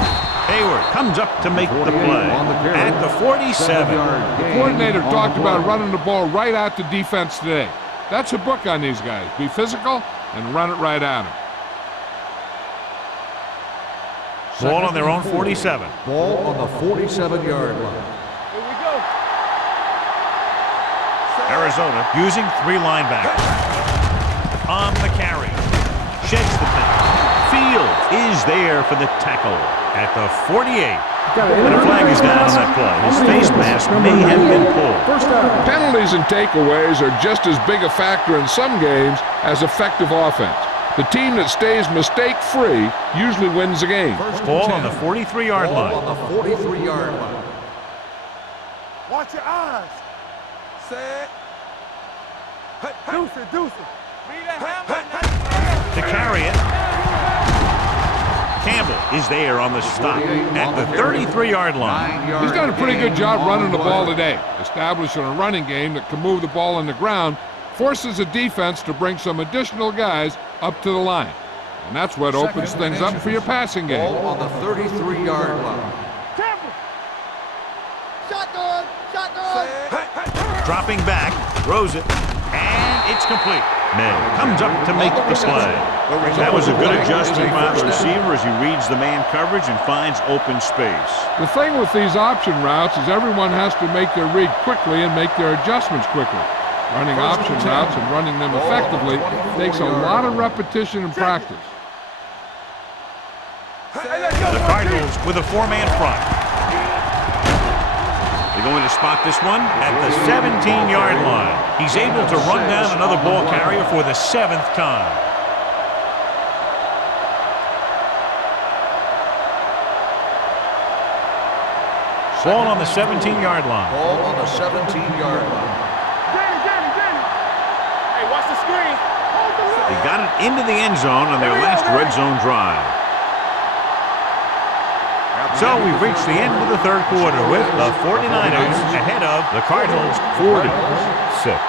Hayward comes up to make the play at the 47. The coordinator talked about running the ball right at the defense today. That's a book on these guys. Be physical and run it right at them. Ball on their own 47. Ball on the 47-yard line. Here we go. Arizona using 3 linebackers. On the carry. Sheds the pass. Field is there for the tackle at the 48. And a flag is down on that play. His face mask may have been pulled. First down. Penalties and takeaways are just as big a factor in some games as effective offense. The team that stays mistake-free usually wins the game. Ball on the 43-yard Ball line. on the 43-yard line. Watch your eyes. Set. Deuce it, deuce it. To carry it. Campbell is there on the stop at the 33-yard line. He's done a pretty good job running the ball today, establishing a running game that can move the ball on the ground, forces the defense to bring some additional guys up to the line. And that's what opens things up for your passing game. Ball on the 33-yard line. Campbell. Shotgun. Shotgun. Dropping back, throws it, and it's complete. May comes up to make the play. That was a good adjustment by the receiver as he reads the man coverage and finds open space. The thing with these option routes is everyone has to make their read quickly and make their adjustments quickly. Running option routes and running them effectively takes a lot of repetition and practice. The Cardinals with a 4-man front. They're going to spot this one at the 17-yard line. He's able to run down another ball carrier for the 7th time. Ball on the 17-yard line. Ball on the 17-yard line. Danny. Hey, watch the screen. Hold the line. They got it into the end zone on their last red zone drive. So we've reached the end of the third quarter with the 49ers ahead of the Cardinals 46.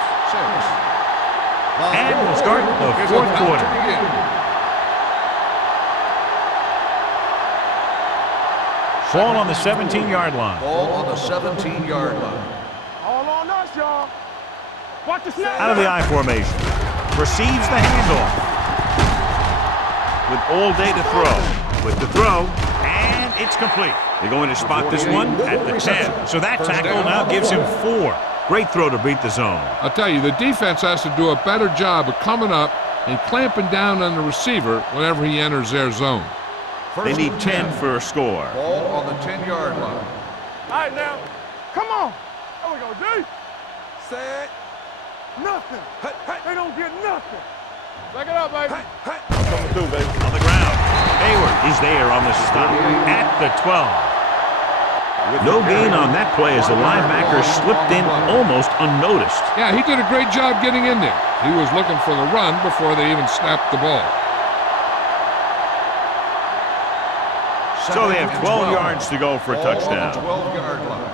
And we'll start the fourth quarter. Ball on the 17-yard line. Ball on the 17-yard line. All on us, y'all. Watch the snap. Out of the I formation. Receives the handoff. With all day to throw. With the throw. And it's complete. They're going to spot this one at the 10. So that tackle now gives him 4. Great throw to beat the zone. I'll tell you, the defense has to do a better job of coming up and clamping down on the receiver whenever he enters their zone. They need 10 for a score. Ball on the 10-yard line. All right, now. Come on. There we go, D. Set. Nothing. They don't get nothing. Back it up, baby. Coming through, baby. On the ground. Hayward is there on the stop at the 12. No gain on that play as the linebacker slipped in almost unnoticed. Yeah, he did a great job getting in there. He was looking for the run before they even snapped the ball. So they have 12 yards to go for a touchdown. Ball on the 12-yard line.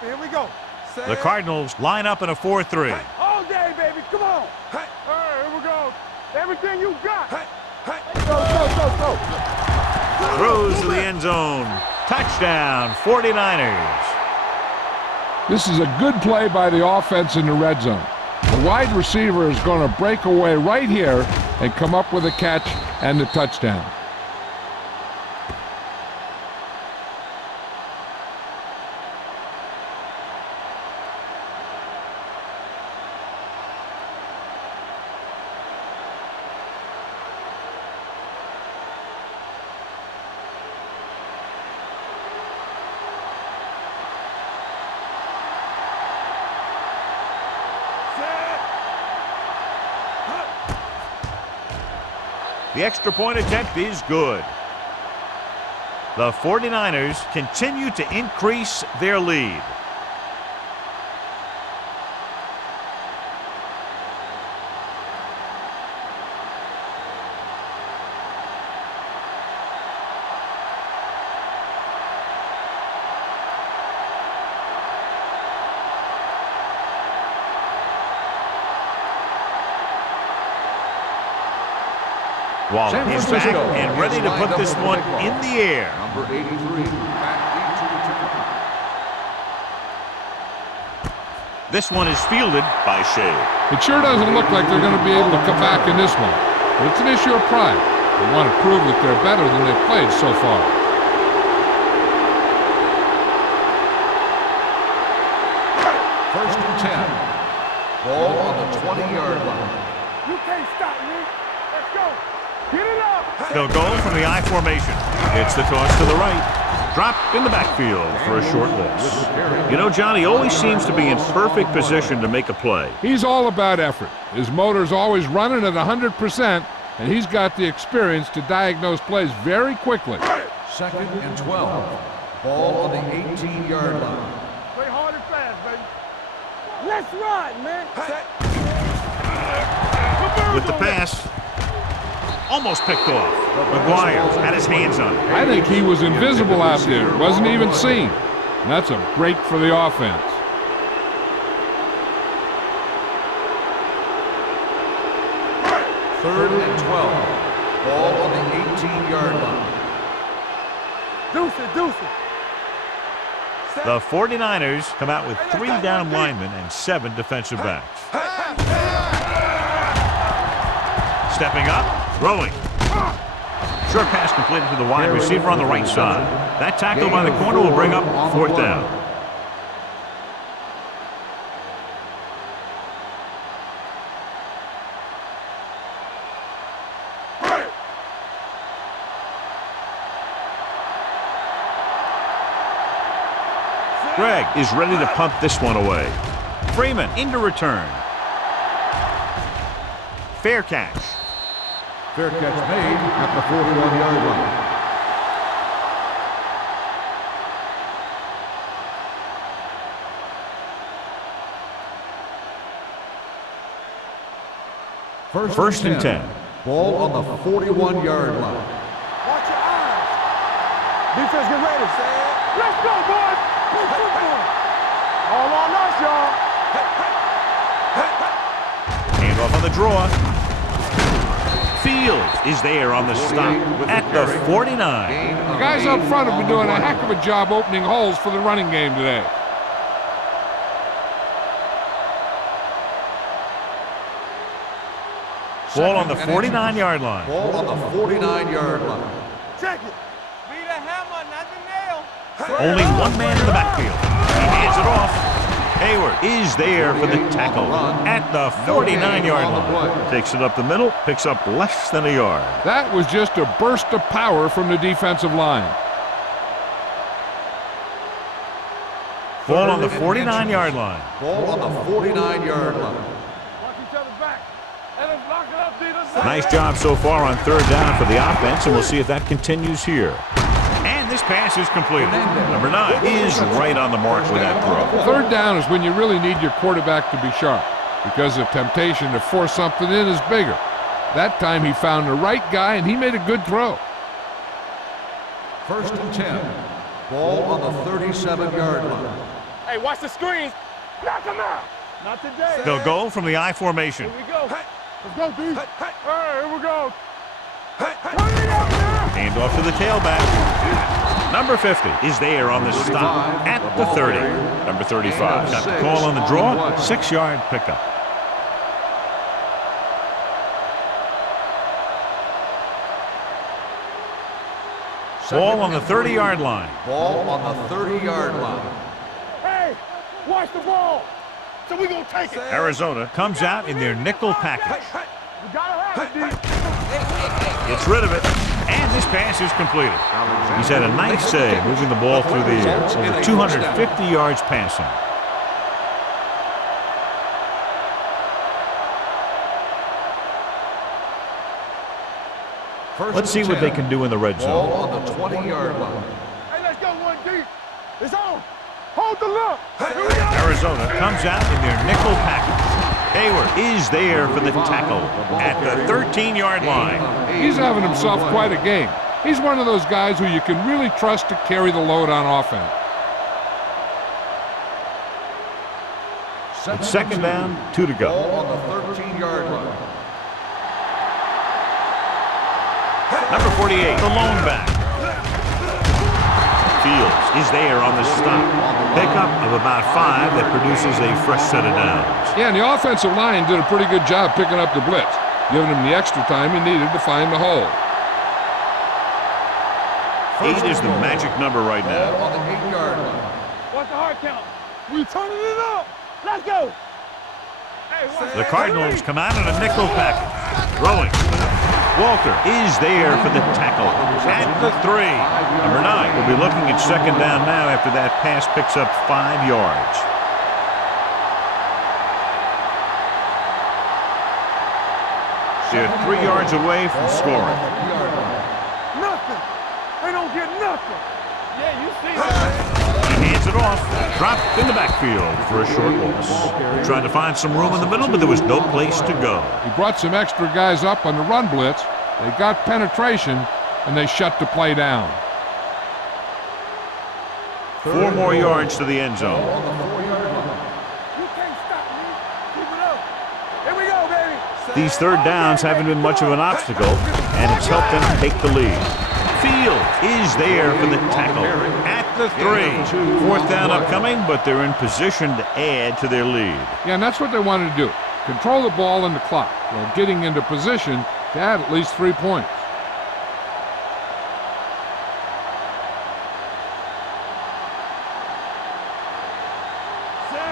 Here we go. The Cardinals line up in a 4-3. All day, baby. Come on. All right, here we go. Everything you got. Go. Throws to the end zone. Touchdown, 49ers. This is a good play by the offense in the red zone. The wide receiver is going to break away right here and come up with a catch and the touchdown. The extra point attempt is good. The 49ers continue to increase their lead. Waller is back and ready to put this one in the air. Number 83, back deep to return. This one is fielded by Shea. It sure doesn't look like they're going to be able to come back in this one, but it's an issue of pride. They want to prove that they're better than they've played so far. First and 10. Ball on the 20-yard line. You can't stop me. Let's go. Get it up. They'll go from the I formation. It's the toss to the right. Dropped in the backfield for a short loss. You know, Johnny always seems to be in perfect position to make a play. He's all about effort. His motor's always running at 100%, and he's got the experience to diagnose plays very quickly. Second and 12. Ball on the 18-yard line. Play hard and fast, baby. Let's ride, man. With the pass, almost picked off. McGuire had his hands on it. I think he was invisible out there. Wasn't even seen. And that's a break for the offense. Third and 12. Ball on the 18-yard line. Deuce it. The 49ers come out with 3 down linemen and 7 defensive backs. Stepping up, throwing. Short pass completed to the wide receiver on the right side. That tackle by the corner will bring up 4th down. Greg is ready to pump this one away. Freeman into return. Fair catch. Fair catch made at the 41-yard line. First and 10. Ball on the 41-yard line. Watch your eyes. Defense, get ready. Let's go, boys. Play football. All on us, y'all. Hand off on the draw. Fields is there on the stop at the 49. The guys up front have been doing a heck of a job opening holes for the running game today. Ball on the 49-yard line. Ball on the 49-yard line. Check it. Be the hammer, not the nail. Only one man in the backfield. He hands it off. Hayward is there for the tackle at the 49-yard line. Takes it up the middle, picks up less than a yard. That was just a burst of power from the defensive line. Ball on the 49-yard line. Ball on the 49-yard line. Watch each other back. And let's lock it up, D. Let's Nice job so far on 3rd down for the offense, and we'll see if that continues here. And this pass is completed. Number 9 is right on the mark with that throw. 3rd down is when you really need your quarterback to be sharp, because the temptation to force something in is bigger. That time he found the right guy, and he made a good throw. First and 10. Ball on the 37-yard line. Hey, watch the screens. knock him out. Not today. They'll go from the I formation. Here we go. Let's go, D. Hey, here we go. Turn it up now. Hand off to the tailback. Number 50 is there on the stop at the 30. Number 35 got the call on the draw. 6-yard pickup. Ball on the 30-yard line. Ball on the 30-yard line. Hey, watch the ball. So we gonna take it. Arizona comes out in their nickel package. We gotta have it, D. Gets rid of it, and this pass is completed. He's had a nice save moving the ball through the air. Over 250 yards passing. Let's see what they can do in the red Ball zone. on the 20-yard line. Hey, let's go one deep. It's on. Hold the look. Here we go. Arizona comes out in their nickel package. Hayward is there for the tackle at the 13-yard line. He's having himself quite a game. He's one of those guys who you can really trust to carry the load on offense. It's second down, 2 to go. Ball on the 13-yard line. Number 48, the lone back. Fields is there on the stop. Pickup of about 5 that produces a fresh set of downs. Yeah, and the offensive line did a pretty good job picking up the blitz, giving him the extra time he needed to find the hole. 8 is the magic number right Ball now. on the 8-yard line. What's the hard count? We turning it up. Let's go. Hey, The Cardinals come out in a nickel package. Throwing. Walker is there for the tackle at the 3. Number 9 will be looking at second down now after that pass picks up 5 yards. They're 3 yards away from scoring. Nothing. They don't get nothing. Yeah, you see that. He hands it off. Dropped in the backfield for a short loss. They tried to find some room in the middle, but there was no place to go. He brought some extra guys up on the run blitz. They got penetration, and they shut the play down. 4 more yards to the end zone. You can't stop me. Keep it up. Here we go, baby. These third downs haven't been much of an obstacle, and it's helped them take the lead. Field is there for the tackle at the 3. Fourth down upcoming, but they're in position to add to their lead. Yeah, and that's what they wanted to do. Control the ball and the clock while getting into position to add at least 3 points.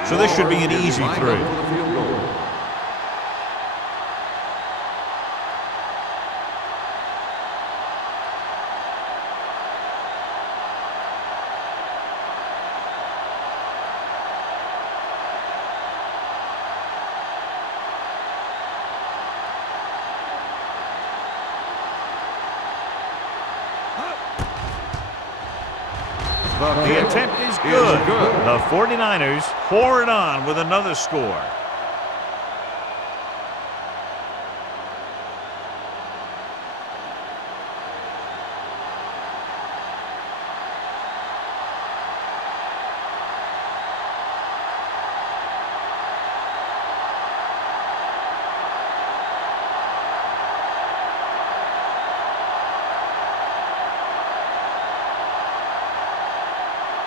So this should be an easy 3. The attempt is good. The 49ers pour it on with another score.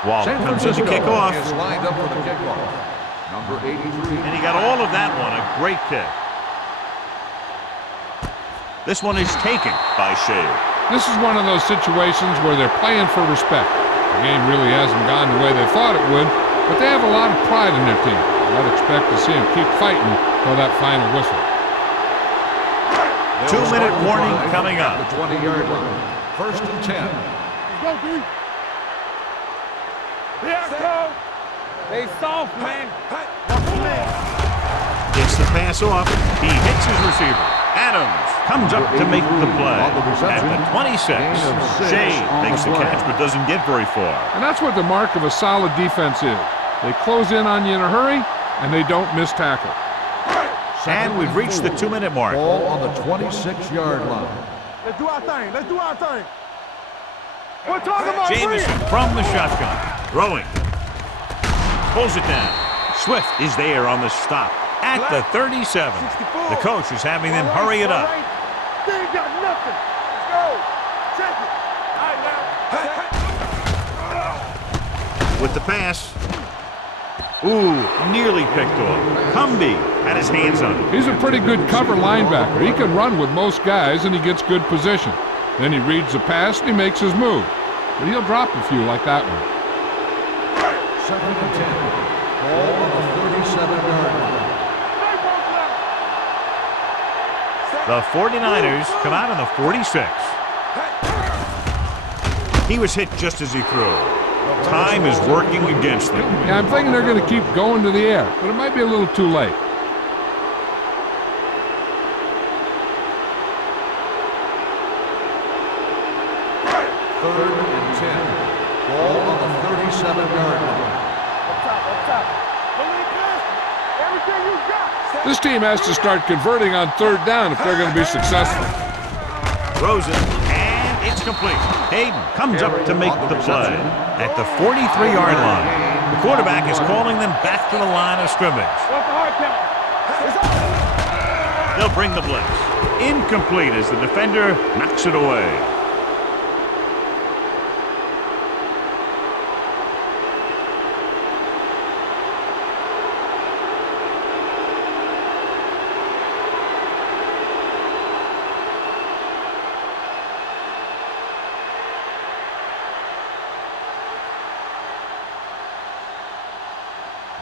Waller comes in to kick off. Is lined up for the kickoff. Number 83. And he got all of that one. A great kick. This one is taken by Shea. This is one of those situations where they're playing for respect. The game really hasn't gone the way they thought it would, but they have a lot of pride in their team. I'd expect to see them keep fighting till that final whistle. 2-minute warning coming up. The 20-yard line. First and 10. Let's go, D. Here I come. They soft, man. Gets the pass off. He hits his receiver. Adams comes up to make the play. At the 26, Shea makes the catch but doesn't get very far. And that's what the mark of a solid defense is. They close in on you in a hurry, and they don't miss tackle. And we've reached the 2-minute mark. Ball on the 26-yard line. Let's do our thing. Let's do our thing. We're talking about Jameson from the shotgun. Throwing. Pulls it down. Swift is there on the stop at the 37. The coach is having them hurry it up. They ain't got nothing. Let's go. Check it. All right, now. With the pass. Ooh, nearly picked off. Cumby had his hands on it. He's a pretty good cover linebacker. He can run with most guys, and he gets good position. Then he reads the pass, and he makes his move. But he'll drop a few like that one. Second and 10. Ball on the 37-yard line. The 49ers come out on the 46. He was hit just as he threw. Time is working against them. Yeah, I'm thinking they're going to keep going to the air, but it might be a little too late. Third and 10. Ball on the 37-yard line. Up top. Believe this. Everything you got. This team has to start converting on third down if they're going to be successful. Throws it, and it's complete. Hayden comes up to make the play at the 43-yard line. The quarterback is calling them back to the line of scrimmage. What's the hard count? They'll bring the blitz. Incomplete as the defender knocks it away.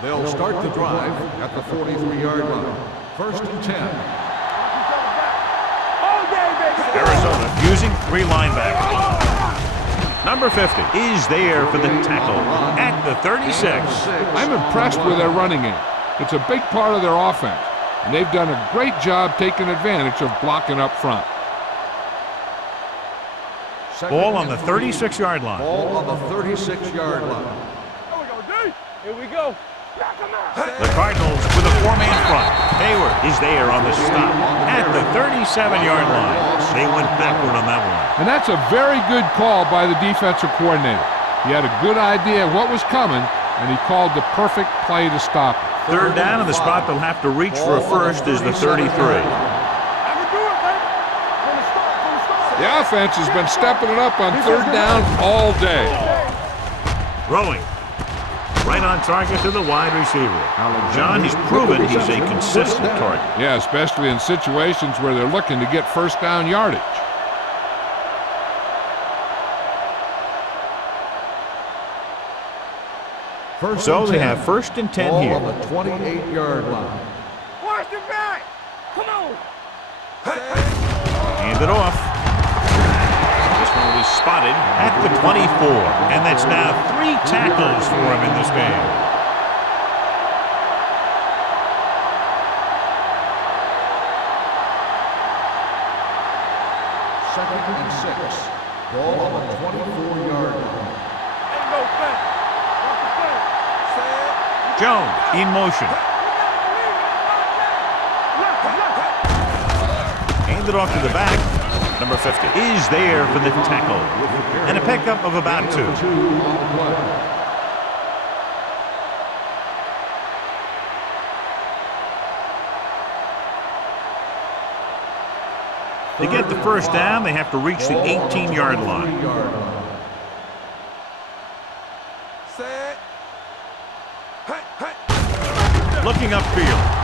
They'll start the drive at the 43-yard line. First and 10. Arizona using 3 linebackers. Number 50 is there for the tackle at the 36. I'm impressed with their running game. It's a big part of their offense, and they've done a great job taking advantage of blocking up front. Ball on the 36-yard line. Ball on the 36-yard line. Here we go. The Cardinals with a 4-man front. Hayward is there on the stop at the 37-yard line. They went backward on that one. And that's a very good call by the defensive coordinator. He had a good idea of what was coming, and he called the perfect play to stop it. Third down, and the spot they'll have to reach for a first is the 33. The offense has been stepping it up on third down all day. Throwing. Right on target to the wide receiver. John, he's proven he's a consistent target. Yeah, especially in situations where they're looking to get first down yardage. So they have first and 10 Ball here. on the 28-yard line. Watch the back. Come on. Hand it off. This one will be spotted at the 24. And that's now 3 tackles for him in this game. Second and 6. Ball on the 24-yard line. Ain't no thing. What's the thing? Jones in motion. Hand it off to the back. Number 50 is there for the tackle. And a pickup of about 2. To get the first down, they have to reach the 18-yard line. Looking upfield.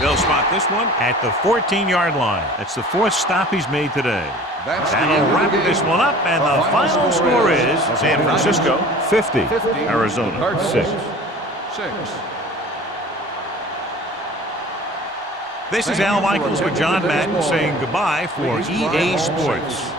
They'll spot this one at the 14-yard line. That's the 4th stop he's made today. That'll wrap this one up, and the final score is San Francisco 50, Arizona 6. This is Al Michaels with John Madden saying goodbye for EA Sports.